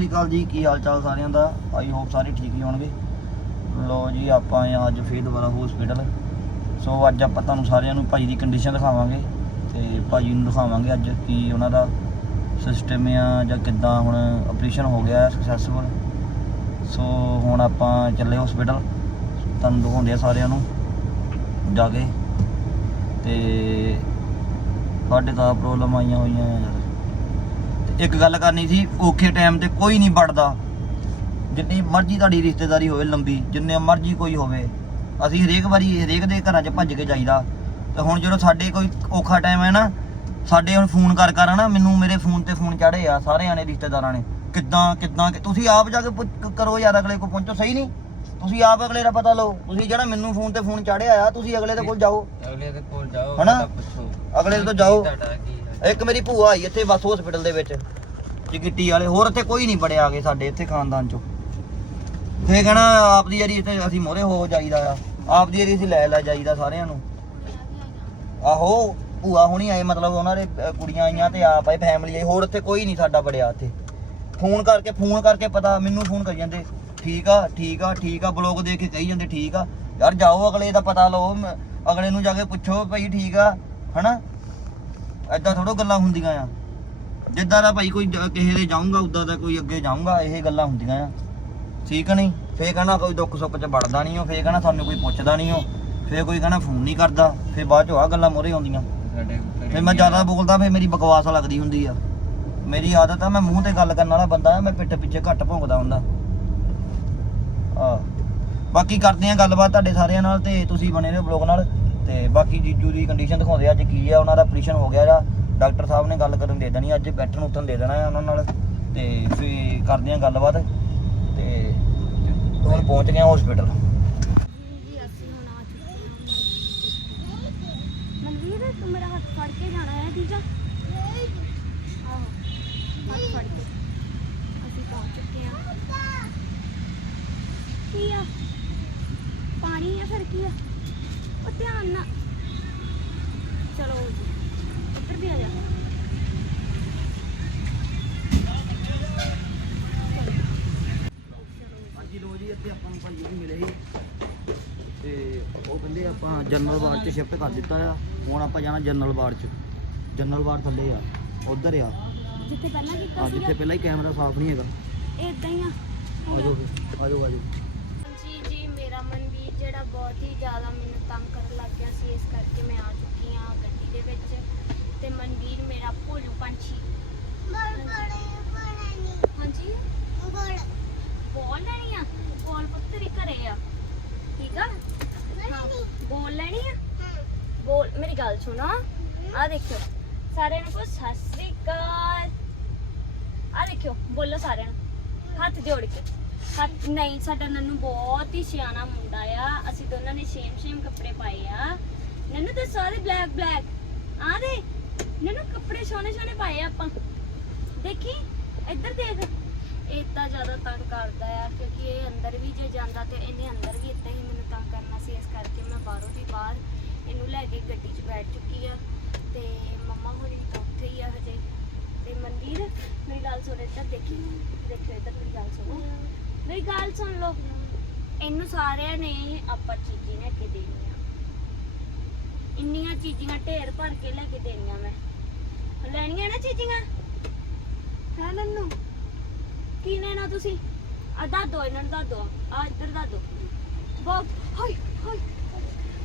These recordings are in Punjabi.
ਸਤਿ ਸ਼੍ਰੀ ਅਕਾਲ ਜੀ, ਕੀ ਹਾਲ ਚਾਲ ਸਾਰਿਆਂ ਦਾ? ਆਈ ਹੋਪ ਸਾਰੇ ਠੀਕ ਹੀ ਹੋਣਗੇ। ਲੋ ਜੀ, ਆਪਾਂ ਆਏ ਹਾਂ ਅੱਜ ਫੇਰ ਦੁਬਾਰਾ ਹਸਪੀਟਲ ਸੋ ਅੱਜ ਆਪਾਂ ਤੁਹਾਨੂੰ ਸਾਰਿਆਂ ਨੂੰ ਭਾਈ ਦੀ ਕੰਡੀਸ਼ਨ ਦਿਖਾਵਾਂਗੇ ਤੇ ਭਾਜੀ ਨੂੰ ਦਿਖਾਵਾਂਗੇ ਅੱਜ ਕੀ ਉਹਨਾਂ ਦਾ ਸਿਸਟਮ ਆ ਜਾਂ ਕਿੱਦਾਂ ਹੁਣ ਆਪਰੇਸ਼ਨ ਹੋ ਗਿਆ ਸਕਸੈਸਫੁਲ ਸੋ ਹੁਣ ਆਪਾਂ ਚੱਲੇ ਹਸਪੀਟਲ ਤੁਹਾਨੂੰ ਦਿਖਾਉਂਦੇ ਆ ਸਾਰਿਆਂ ਨੂੰ। ਜਾ ਕੇ। ਤੇ ਸਾਡੇ ਤਾਂ ਪ੍ਰੋਬਲਮ ਆਈਆਂ ਹੋਈਆਂ। ਯਾਰ ਇੱਕ ਗੱਲ ਕਰਨੀ ਸੀ ਔਖੇ ਟਾਈਮ ਤੇ ਕੋਈ ਨਹੀਂ ਵੜਦਾ। ਜਿੰਨੀ ਮਰਜ਼ੀ ਤੁਹਾਡੀ ਰਿਸ਼ਤੇਦਾਰੀ ਹੋਵੇ ਲੰਬੀ ਜਿੰਨੇ ਮਰਜ਼ੀ ਕੋਈ ਹੋਵੇ ਅਸੀਂ ਹਰੇਕ ਵਾਰੀ ਹਰੇਕ ਦੇ ਘਰਾਂ 'ਚ ਭੱਜ ਕੇ ਜਾਈਦਾ। ਤੇ ਹੁਣ ਜਦੋਂ ਸਾਡੇ ਕੋਈ ਔਖਾ ਟਾਈਮ ਹੈ ਨਾ ਸਾਡੇ ਹੁਣ ਫੋਨ ਕਰ ਕਰ ਨਾ ਮੈਨੂੰ ਮੇਰੇ ਫੋਨ ਤੇ ਫੋਨ ਚੜੇ ਆ ਸਾਰਿਆਂ ਨੇ ਰਿਸ਼ਤੇਦਾਰਾਂ ਨੇ। ਕਿੱਦਾਂ ਕਿੱਦਾਂ ਕਿ- ਤੁਸੀਂ ਆਪ ਜਾ ਕੇ ਕਰੋ ਯਾਰ ਅਗਲੇ ਕੋਲ ਪਹੁੰਚੋ ਸਹੀ ਨਹੀਂ? ਤੁਸੀਂ ਆਪ ਅਗਲੇ ਦਾ ਪਤਾ ਲਓ ਤੁਸੀਂ ਜਿਹੜਾ ਮੈਨੂੰ ਫੋਨ ਤੇ ਫੋਨ ਚੜਿਆ ਆ ਤੁਸੀਂ ਅਗਲੇ ਦੇ ਕੋਲ ਜਾਓ। ਅਗਲੇ ਦੇ ਕੋਲ ਜਾਓ ਹਨਾ? ਅਗਲੇ ਤੋਂ ਜਾਓ। ਕੀ ਇੱਕ ਮੇਰੀ ਭੂਆ ਆਈ ਇੱਥੇ ਬਸ ਹਸਪੀਟਲ ਦੇ ਵਿੱਚ ਚਿੱਟੀ ਵਾਲੇ, ਹੋਰ ਇੱਥੇ ਕੋਈ ਨਹੀਂ ਬੜਿਆ ਆਗੇ ਸਾਡੇ ਇੱਥੇ ਖਾਨਦਾਨ ਚੋਂ। ਫੇ ਕਹਣਾ ਆਪਦੀ ਯਾਰੀ ਇੱਥੇ ਅਸੀਂ ਮੋਰੇ ਹੋ ਜਾਈਦਾ ਆ। ਆਪਦੀ ਯਾਰੀ ਅਸੀਂ ਲੈ ਲੈ ਜਾਈਦਾ ਸਾਰਿਆਂ ਨੂੰ। ਆਹੋ, ਭੂਆ ਹੁਣੀ ਆਏ, ਮਤਲਬ ਉਹਨਾਂ ਦੇ ਕੁੜੀਆਂ ਆਈਆਂ ਤੇ ਆਪ ਆਏ ਫੈਮਿਲੀ ਆਈ, ਹੋਰ ਇੱਥੇ ਕੋਈ ਨਹੀਂ ਸਾਡਾ ਬੜਿਆ ਇੱਥੇ। ਫੋਨ ਕਰਕੇ ਫੋਨ ਕਰਕੇ ਪਤਾ, ਮੈਨੂੰ ਫੋਨ ਕਰੀ ਜਾਂਦੇ, ਠੀਕ ਆ ਠੀਕ ਆ ਠੀਕ ਆ, ਬਲੌਗ ਦੇਖ ਕੇ ਕਹੀ ਜਾਂਦੇ, ਠੀਕ ਆ। ਯਾਰ ਜਾਓ ਅਗਲੇ ਦਾ ਪਤਾ ਲਓ ਅਗਲੇ ਨੂੰ ਜਾ ਕੇ ਪੁੱਛੋ ਭਾਈ ਠੀਕ ਆ, ਹਨਾ? ਐਦਾਂ ਥੋੜੋ ਗੱਲਾਂ ਹੁੰਦੀਆਂ ਆ। ਜਿੱਦਾਂ ਦਾ ਭਾਈ ਕੋਈ ਜ- ਕਿਸੇ ਦੇ ਜਾਊਂਗਾ ਉਦਾਂ ਦਾ ਕੋਈ ਅੱਗੇ ਜਾਊਂਗਾ ਇਹ ਗੱਲਾਂ ਹੁੰਦੀਆਂ ਆ। ਠੀਕ ਨਹੀਂ? ਫੇਰ ਕਹਣਾ ਕੋਈ ਦੁੱਖ ਸੁੱਖ ਚ ਵੜਦਾ ਨਹੀਂ ਹੋ ਫੇਰ ਕਹਣਾ ਸਾਨੂੰ ਕੋਈ ਪੁੱਛਦਾ ਨਹੀਂ ਹੋ ਫੇਰ ਕੋਈ ਕਹਣਾ ਫੋਨ ਨਹੀਂ ਕਰਦਾ ਫੇਰ ਬਾਅਦ ਚ ਆ ਗੱਲਾਂ ਮੋਰੇ ਆਉਂਦੀਆਂ। ਸਾਡੇ ਫੇਰ ਮੈਂ ਜ਼ਿਆਦਾ ਬੋਲਦਾ ਫੇਰ ਮੇਰੀ ਬਕਵਾਸ ਲੱਗਦੀ ਹੁੰਦੀ ਆ। ਮੇਰੀ ਆਦਤ ਆ ਮੈਂ ਮੂੰਹ ਤੇ ਗੱਲ ਕਰਨ ਵਾਲਾ ਬੰਦਾ ਆ ਮੈਂ ਪਿੱਠ ਪਿੱਛੇ ਘੱਟ ਭੌਂਕਦਾ ਹੁੰਦਾ। ਆ ਬਾਕੀ ਕਰਦੇ ਆ ਗੱਲਬਾਤ ਤੁਹਾਡੇ ਸਾਰਿਆਂ ਨਾਲ ਤੇ ਤੁਸੀਂ ਬਣੇ ਰਹੋ ਬਲੌਗ ਨਾਲ। ਤੇ ਬਾਕੀ ਜੀਜੂ ਦੀ ਕੰਡੀਸ਼ਨ ਦਿਖਾਉਂਦੇ ਆ ਅੱਜ ਕੀ ਆ, ਉਹਨਾਂ ਦਾ ਆਪਰੇਸ਼ਨ ਹੋ ਗਿਆ ਜਾਂ ਡਾਕਟਰ ਸਾਹਿਬ ਨੇ ਗੱਲ ਕਰਨ ਦੇ ਦੇਣੀ, ਅੱਜ ਬੈਠਣ ਉੱਠਣ ਦੇ ਦੇਣਾ ਆ ਉਹਨਾਂ ਨਾਲ। ਤੇ ਫਿਰ ਕਰਦੇ ਆ ਗੱਲਬਾਤ। ਤੇ ਹੁਣ ਪਹੁੰਚ ਗਏ ਹਸਪੀਟਲ ਜੀ ਅਸੀਂ ਹੁਣ ਆ ਚੁੱਕੇ ਹਾਂ ਮਨਵੀਰ ਤੂੰ ਮੇਰਾ ਹੱਥ ਫੜ ਕੇ ਜਾਣਾ ਹੈ ਠੀਕ ਆ ਆਹੋ ਹੱਥ ਫੜ ਕੇ ਅਸੀਂ ਪਹੁੰਚ ਚੁੱਕੇ ਹਾਂ ਕੀ ਆ ਪਾਣੀ ਆ ਫਿਰ ਕੀ ਆ ਉਹ ਧਿਆਨ ਨਾਲ ਚਲੋ ਜੀ ਇੱਧਰ ਵੀ ਆ ਜਾ ਹਾਂਜੀ ਲੋ ਜੀ ਇੱਥੇ ਆਪਾਂ ਨੂੰ ਭਾਈ ਜੀ ਮਿਲੇ ਸੀ ਤੇ ਉਹ ਕਹਿੰਦੇ ਆਪਾਂ ਜਨਰਲ ਵਾਰਡ 'ਚ ਸ਼ਿਫਟ ਕਰ ਦਿੱਤਾ ਆ। ਹੁਣ ਆਪਾਂ ਜਾਣਾ ਜਨਰਲ ਵਾਰਡ 'ਚ। ਜਨਰਲ ਵਾਰਡ ਥੱਲੇ ਆ। ਉਧਰ ਆ। ਜਿੱਥੇ ਪਹਿਲਾਂ ਕੀਤਾ ਆ ਸੀਗਾ। ਜਿੱਥੇ ਪਹਿਲਾਂ ਹੀ ਕੈਮਰਾ ਸਾਫ਼ ਨਹੀਂ ਹੈਗਾ। ਇਦਾਂ ਹੀ ਆ। ਆਜੋ ਆਜੋ ਆਜੋ ਜੀ ਜੀ ਮੇਰਾ ਮਨਵੀਰ ਜਿਹੜਾ ਬਹੁਤ ਹੀ ਜ਼ਿਆਦਾ ਮੈਨੂੰ ਤੰਗ ਕਰਨ ਲੱਗ ਗਿਆ ਸੀ ਇਸ ਕਰਕੇ ਮੈਂ ਆ ਚੁੱਕੀ ਹਾਂ ਗੱਡੀ ਦੇ ਵਿੱਚ। ਤੇ ਮਨਵੀਰ ਮੇਰਾ ਭੋਲੂ ਪੰਛੀ। ਹਾਂਜੀ? ਬੋਲ। ਲੈਣੀ ਆ? ਬੋਲ ਪੁੱਤਰੀ ਘਰੇ ਆ। ਠੀਕ ਆ? ਬੋਲ ਲੈਣੀ ਆ? ਬੋਲ ਮੇਰੀ ਗੱਲ ਸੁਣੋ। ਆ ਦੇਖਿਓ। ਸਾਰਿਆਂ ਨੂੰ ਕੋ ਸਤਿ ਸ੍ਰੀ ਅਕਾਲ। ਆ ਦੇਖਿਓ ਬੋਲੋ ਸਾਰਿਆਂ ਨੂੰ। ਹੱਥ ਜੋੜ ਕੇ। ਹੱਥ ਨਹੀਂ ਸਾਡਾ ਨੰਨੂ ਬਹੁਤ ਹੀ ਸਿਆਣਾ ਮੁੰਡਾ ਆ। ਅਸੀਂ ਦੋਨਾਂ ਨੇ ਸੇਮ ਸੇਮ ਕੱਪੜੇ ਪਾਏ ਆ। ਨੰਨੂ ਤੇ ਸਾਰੇ ਬਲੈਕ ਬਲੈਕ ਆ ਦੇ। ਨੰਨੂ ਕੱਪੜੇ ਸੋਹਣੇ ਸੋਹਣੇ ਪਾਏ ਆ ਆਪਾਂ। ਦੇਖੀ? ਇੱਧਰ ਦੇਖ। ਇਹ ਤਾਂ ਜ਼ਿਆਦਾ ਤੰਗ ਕਰਦਾ ਆ, ਕਿਉਂਕਿ ਇਹ ਅੰਦਰ ਵੀ ਜੇ ਜਾਂਦਾ ਤੇ ਇਹਨੇ ਅੰਦਰ ਵੀ ਇਦਾਂ ਹੀ ਮੈਨੂੰ ਤੰਗ ਕਰਨਾ ਸੀ, ਇਸ ਕਰਕੇ ਮੈਂ ਬਾਹਰੋਂ ਦੀ ਬਾਹਰ ਇਹਨੂੰ ਲੈ ਕੇ ਗੱਡੀ 'ਚ ਬੈਠ ਚੁੱਕੀ ਆ ਤੇ ਮੰਮਾ ਹੋਰੀ ਤਾਂ ਉੱਥੇ ਹੀ ਆ ਹਜੇ। ਤੇ ਮਨਵੀਰ, ਮੇਰੀ ਗੱਲ ਸੁਣ ਇੱਧਰ ਦੇਖੀ, ਦੇਖਿਓ ਇੱਧਰ ਮੇਰੀ ਗੱਲ ਸੁਣੋ। ਮੇਰੀ ਗੱਲ ਸੁਣ ਲਓ, ਇਹਨੂੰ ਸਾਰਿਆਂ ਨੇ ਆਪਾਂ ਚੀਜ਼ੀ ਲੈ ਕੇ ਦੇਣੀ ਆ ਇੰਨੀਆਂ ਚੀਜ਼ੀਆਂ ਢੇਰ ਭਰ ਕੇ ਲੈ ਕੇ ਦੇਣੀਆਂ ਮੈਂ। ਲੈਣੀਆਂ ਨਾ ਚੀਜ਼ੀਆਂ? ਹੈ ਨੰਨੂ ਕੀ ਲੈਣਾ ਤੁਸੀਂ? ਆ ਦੱਸ ਦੋ ਇਹਨਾਂ ਨੂੰ ਦੱਸ ਦੋ ਆ ਇੱਧਰ ਦੱਸ ਦੋ ਬਹੁਤ ਹਾਏ ਹਾਏ।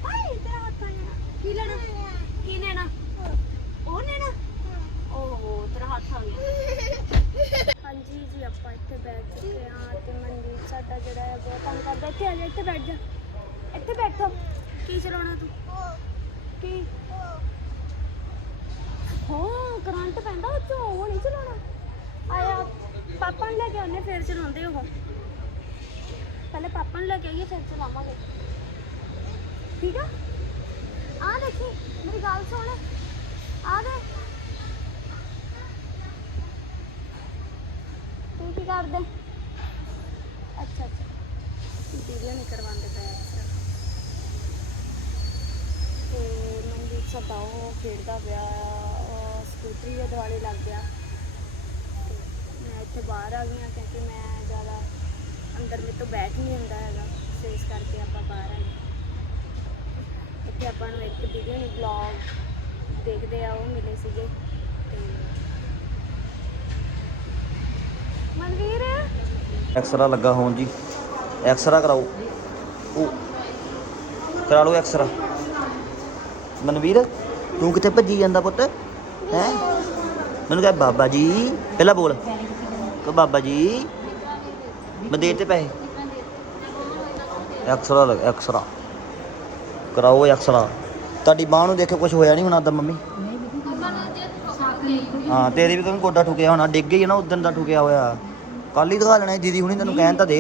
ਹਾਏ ਤੇਰਾ ਹੱਥ ਆ ਜਾਣਾ। ਕੀ ਲੈਣਾ? ਕੀ ਲੈਣਾ ਉਹ ਲੈਣਾ ਓਹ ਤੇਰਾ ਹੱਥ ਆ ਗਿਆ। ਹਾਂਜੀ ਜੀ ਆਪਾਂ ਇੱਥੇ ਬੈਠ ਚੁੱਕੇ ਹਾਂ ਤੇ ਮਨਦੀਪ ਸਾਡਾ ਜਿਹੜਾ ਹੈ ਬਹੁਤ ਤੰਗ ਕਰਦਾ। ਇੱਥੇ ਆ ਜਾ ਇੱਥੇ ਬੈਠ ਜਾ। ਇੱਥੇ ਬੈਠੋ। ਕੀ ਚਲਾਉਣਾ ਤੂੰ? ਕੀ? ਹਾਂ ਕਰੰਟ ਪੈਂਦਾ ਉਹ ਚੋਂ ਉਹ ਨਹੀਂ ਚਲਾਉਣਾ। ਆਇਆ। ਪਾਪਾ ਨੂੰ ਲੈ ਕੇ ਆਉਨੇ ਫਿਰ ਚਲਾਉਂਦੇ ਉਹ। ਪਹਿਲੇ ਪਾਪਾ ਨੂੰ ਲੈ ਕੇ ਆਈਏ, ਫਿਰ ਚਲਾਵਾਂਗੇ। ਠੀਕ ਆ? ਆ ਦੇਖੀ, ਮੇਰੀ ਗੱਲ ਸੁਣ। ਆ ਦੇ ਤੂੰ ਕੀ ਕਰਦੇ? ਅੱਛਾ ਅੱਛਾ। ਵੀਡੀਓ ਨਹੀਂ ਕਰਵਾਉਂਦੇ ਪਏ ਅੱਛਾ। ਤੇ ਮਨਜੀਤ ਸਾਡਾ ਉਹ ਖੇਡਦਾ ਪਿਆ ਸਕੂਟਰੀ ਦੇ ਦੁਆਲੇ ਲੱਗ ਗਿਆ। ਮੈਂ ਇੱਥੇ ਬਾਹਰ ਆ ਗਈ ਹਾਂ ਕਿਉਂਕਿ ਮੈਂ ਜ਼ਿਆਦਾ ਅੰਦਰ ਮੇਰੇ ਤੋਂ ਬੈਠ ਨਹੀਂ ਹੁੰਦਾ ਹੈਗਾ। ਸੋ ਇਸ ਕਰਕੇ ਆਪਾਂ ਬਾਹਰ ਆ ਗਏ। ਇੱਥੇ ਆਪਾਂ ਨੂੰ ਇੱਕ ਵੀਡੀਓ ਨਹੀਂ ਬਲੌਗ ਦੇਖਦੇ ਆ, ਉਹ ਮਿਲੇ ਸੀਗੇ। ਤੇ ਮਨਵੀਰ? ਐਕਸਰਾ ਲੱਗਾ ਹੋਣ ਜੀ। ਐਕਸਰਾ ਕਰਾਓ। ਉਹ ਕਰਾ ਲਓ ਐਕਸਰਾ ਮਨਵੀਰ, ਤੂੰ ਕਿੱਥੇ ਭੱਜੀ ਜਾਂਦਾ ਪੁੱਤ? ਹੈ? ਮੈਨੂੰ ਕਹੇ ਬਾਬਾ ਜੀ, ਪਹਿਲਾਂ ਬੋਲ। ਕਿ ਬਾਬਾ ਜੀ, ਮੈਂ ਦੇ ਤੇ ਪੈਸੇ। ਐਕਸਰਾ ਲੱਗ ਐਕਸਰਾ। ਕਰਾਓ ਐਕਸਰਾ। ਤੁਹਾਡੀ ਬਾਹ ਨੂੰ ਦੇਖੇ ਕੁਝ ਹੋਇਆ ਨਹੀਂ ਹੋਣਾ ਤਾਂ ਮੰਮੀ। ਹਾਂ, ਤੇਰੀ ਵੀ ਤਾਂ ਗੋਡਾ ਠੁਕਿਆ ਹੋਣਾ? ਡਿੱਗ ਗਈ ਨਾ ਉਦੋਂ ਦਾ ਠੁਕਿਆ ਹੋਇਆ। ਕੱਲ ਹੀ ਦਿਖਾ ਲੈਣਾ ਦੀਦੀ ਹੁਣੀ ਤੈਨੂੰ ਕਹਿਣ ਤਾਂ ਦੇ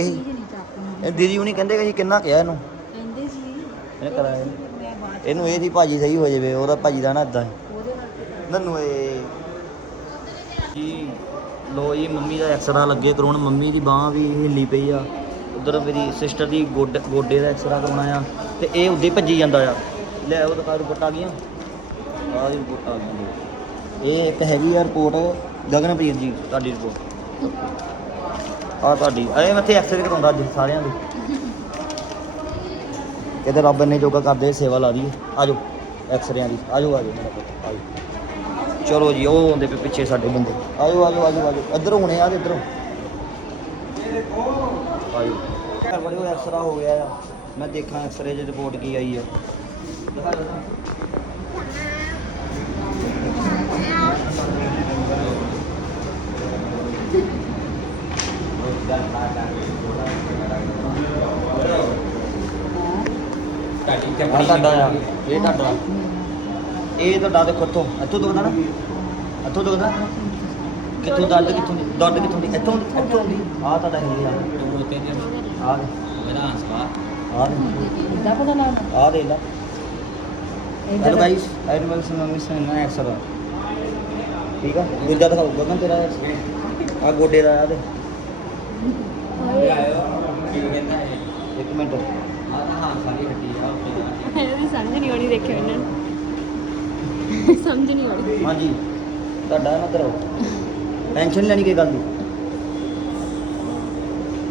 ਇਹ ਦੀਦੀ ਹੁਣੀ ਕਹਿੰਦੇ ਕਿ ਕਿੰਨਾ ਕਿਹਾ ਇਹਨੂੰ। ਕਹਿੰਦੇ ਸੀ ਇਹਨੇ ਕਰਾਇਆ ਇਹਨੂੰ ਇਹ ਦੀ ਭਾਜੀ ਸਹੀ ਹੋ ਜਾਵੇ, ਉਹਦਾ ਭਾਜੀ ਦਾ ਨਾ ਇਦਾਂ ਨੰਨੂ ਇਹ ਜੀ ਲੋ ਜੀ, ਮੰਮੀ ਦਾ ਐਕਸਰਾ ਲੱਗੇ ਕਰਾਉਣ। ਮੰਮੀ ਦੀ ਬਾਹ ਵੀ ਹਿੱਲੀ ਪਈ ਆ। ਉਧਰ ਮੇਰੀ ਸਿਸਟਰ ਦੀ ਗੋਡ ਗੋਡੇ ਦਾ ਐਕਸਰਾ ਕਰਾਉਣਾ ਆ। ਤੇ ਇਹ ਉੱਦੇ ਭੱਜੀ ਜਾਂਦਾ ਆ। ਲੈ ਉਹ ਦਿਖਾ ਰਿਪੋਰਟ ਆ ਗਈਆਂ। ਆਹ ਦੀ ਰਿਪੋਰਟ ਆ ਗਈ ਇਹ ਇੱਕ ਹੈਗੀ ਆ ਰਿਪੋਰਟ, ਗਗਨਪ੍ਰੀਤ ਜੀ, ਤੁਹਾਡੀ ਰਿਪੋਰਟ। ਆ ਤੁਹਾਡੀ। ਇਹ ਮੈਂ ਇੱਥੇ ਐਕਸਰੇ ਕਰਾਉਂਦਾ ਅੱਜ ਸਾਰਿਆਂ ਦੀ। ਇਹਦੇ ਰੱਬ ਨੇ ਜੋਗਾ ਕਰਦੇ, ਸੇਵਾ ਲਾ ਦੀ ਆਜੋ ਐਕਸਰਿਆਂ ਦੀ। ਆਜੋ ਆਜੋ ਮੇਰਾ ਪੁੱਤ ਆਜੋ ਚਲੋ ਜੀ ਉਹ ਹੁੰਦੇ ਪਏ ਪਿੱਛੇ ਸਾਡੇ ਬੰਦੇ। ਆਜੋ ਆਜੋ ਆਜੋ ਆਜੋ। ਇੱਧਰੋਂ ਹੁਣੇ ਆ ਇੱਧਰੋਂ। ਆਜੋ। ਘਰ ਬੜੇ ਹੋਇਆ ਐਕਸਰਾ ਹੋ ਗਿਆ ਆ। ਮੈਂ ਦੇਖਾਂ ਐਕਸਰੇ 'ਚ ਰਿਪੋਰਟ ਕੀ ਆਈ ਆ। ਤੁਹਾਡਾ ਆ ਇਹ ਤੁਹਾਡਾ। ਇਹ ਤੁਹਾਡਾ ਦੇਖੋ ਇੱਥੋਂ ਇੱਥੋਂ ਦੁਖਦਾ ਨਾ ਇੱਥੋਂ ਦੁਖਦਾ ਕਿੱਥੋਂ ਦਰਦ ਕਿੱਥੋਂ ਦੀ ਦਰਦ ਕਿੱਥੋਂ ਦੀ ਇੱਥੋਂ ਦੀ ਇੱਥੋਂ ਦੀ ਆ ਤੁਹਾਡਾ ਇਹ ਆ। ਦੋਤੇ ਦੇ। ਆ ਦੇ। ਮੇਰਾ ਹੰਸਵਾ ਆ ਦੇ ਇਦਾਂ ਪਤਾ ਲੱਗਦਾ ਆ ਦੇ ਲਾ ਹੈਲੋ ਗਾਇਸ ਐਡਵਲ ਸਮਮੀ ਸਨ ਐਕਸਰਾ ਠੀਕ ਆ? ਦੂਜਾ ਦਿਖਾਊਗਾ ਮੈਂ ਤੇਰਾ ਆ। ਗੋਡੇ ਦਾ ਆ ਦੇ। ਹੈ ਇੱਕ ਮਿੰਟ। ਆ ਤਾਂ ਹੰਸ ਵਾਲੀ ਹੱਡੀ ਆ ਉੱਤੇ ਇਹਦੀ ਸਮਝ ਨਹੀਂ ਆਉਣੀ ਦੇਖਿਓ ਇਹਨਾਂ ਨੂੰ। ਸਮਝ ਨਹੀਂ ਆਉਣੀ ਹਾਂਜੀ ਤੁਹਾਡਾ ਨਾ ਕਰੋ। ਟੈਨਸ਼ਨ ਲੈਣੀ ਕੋਈ ਗੱਲ ਦੀ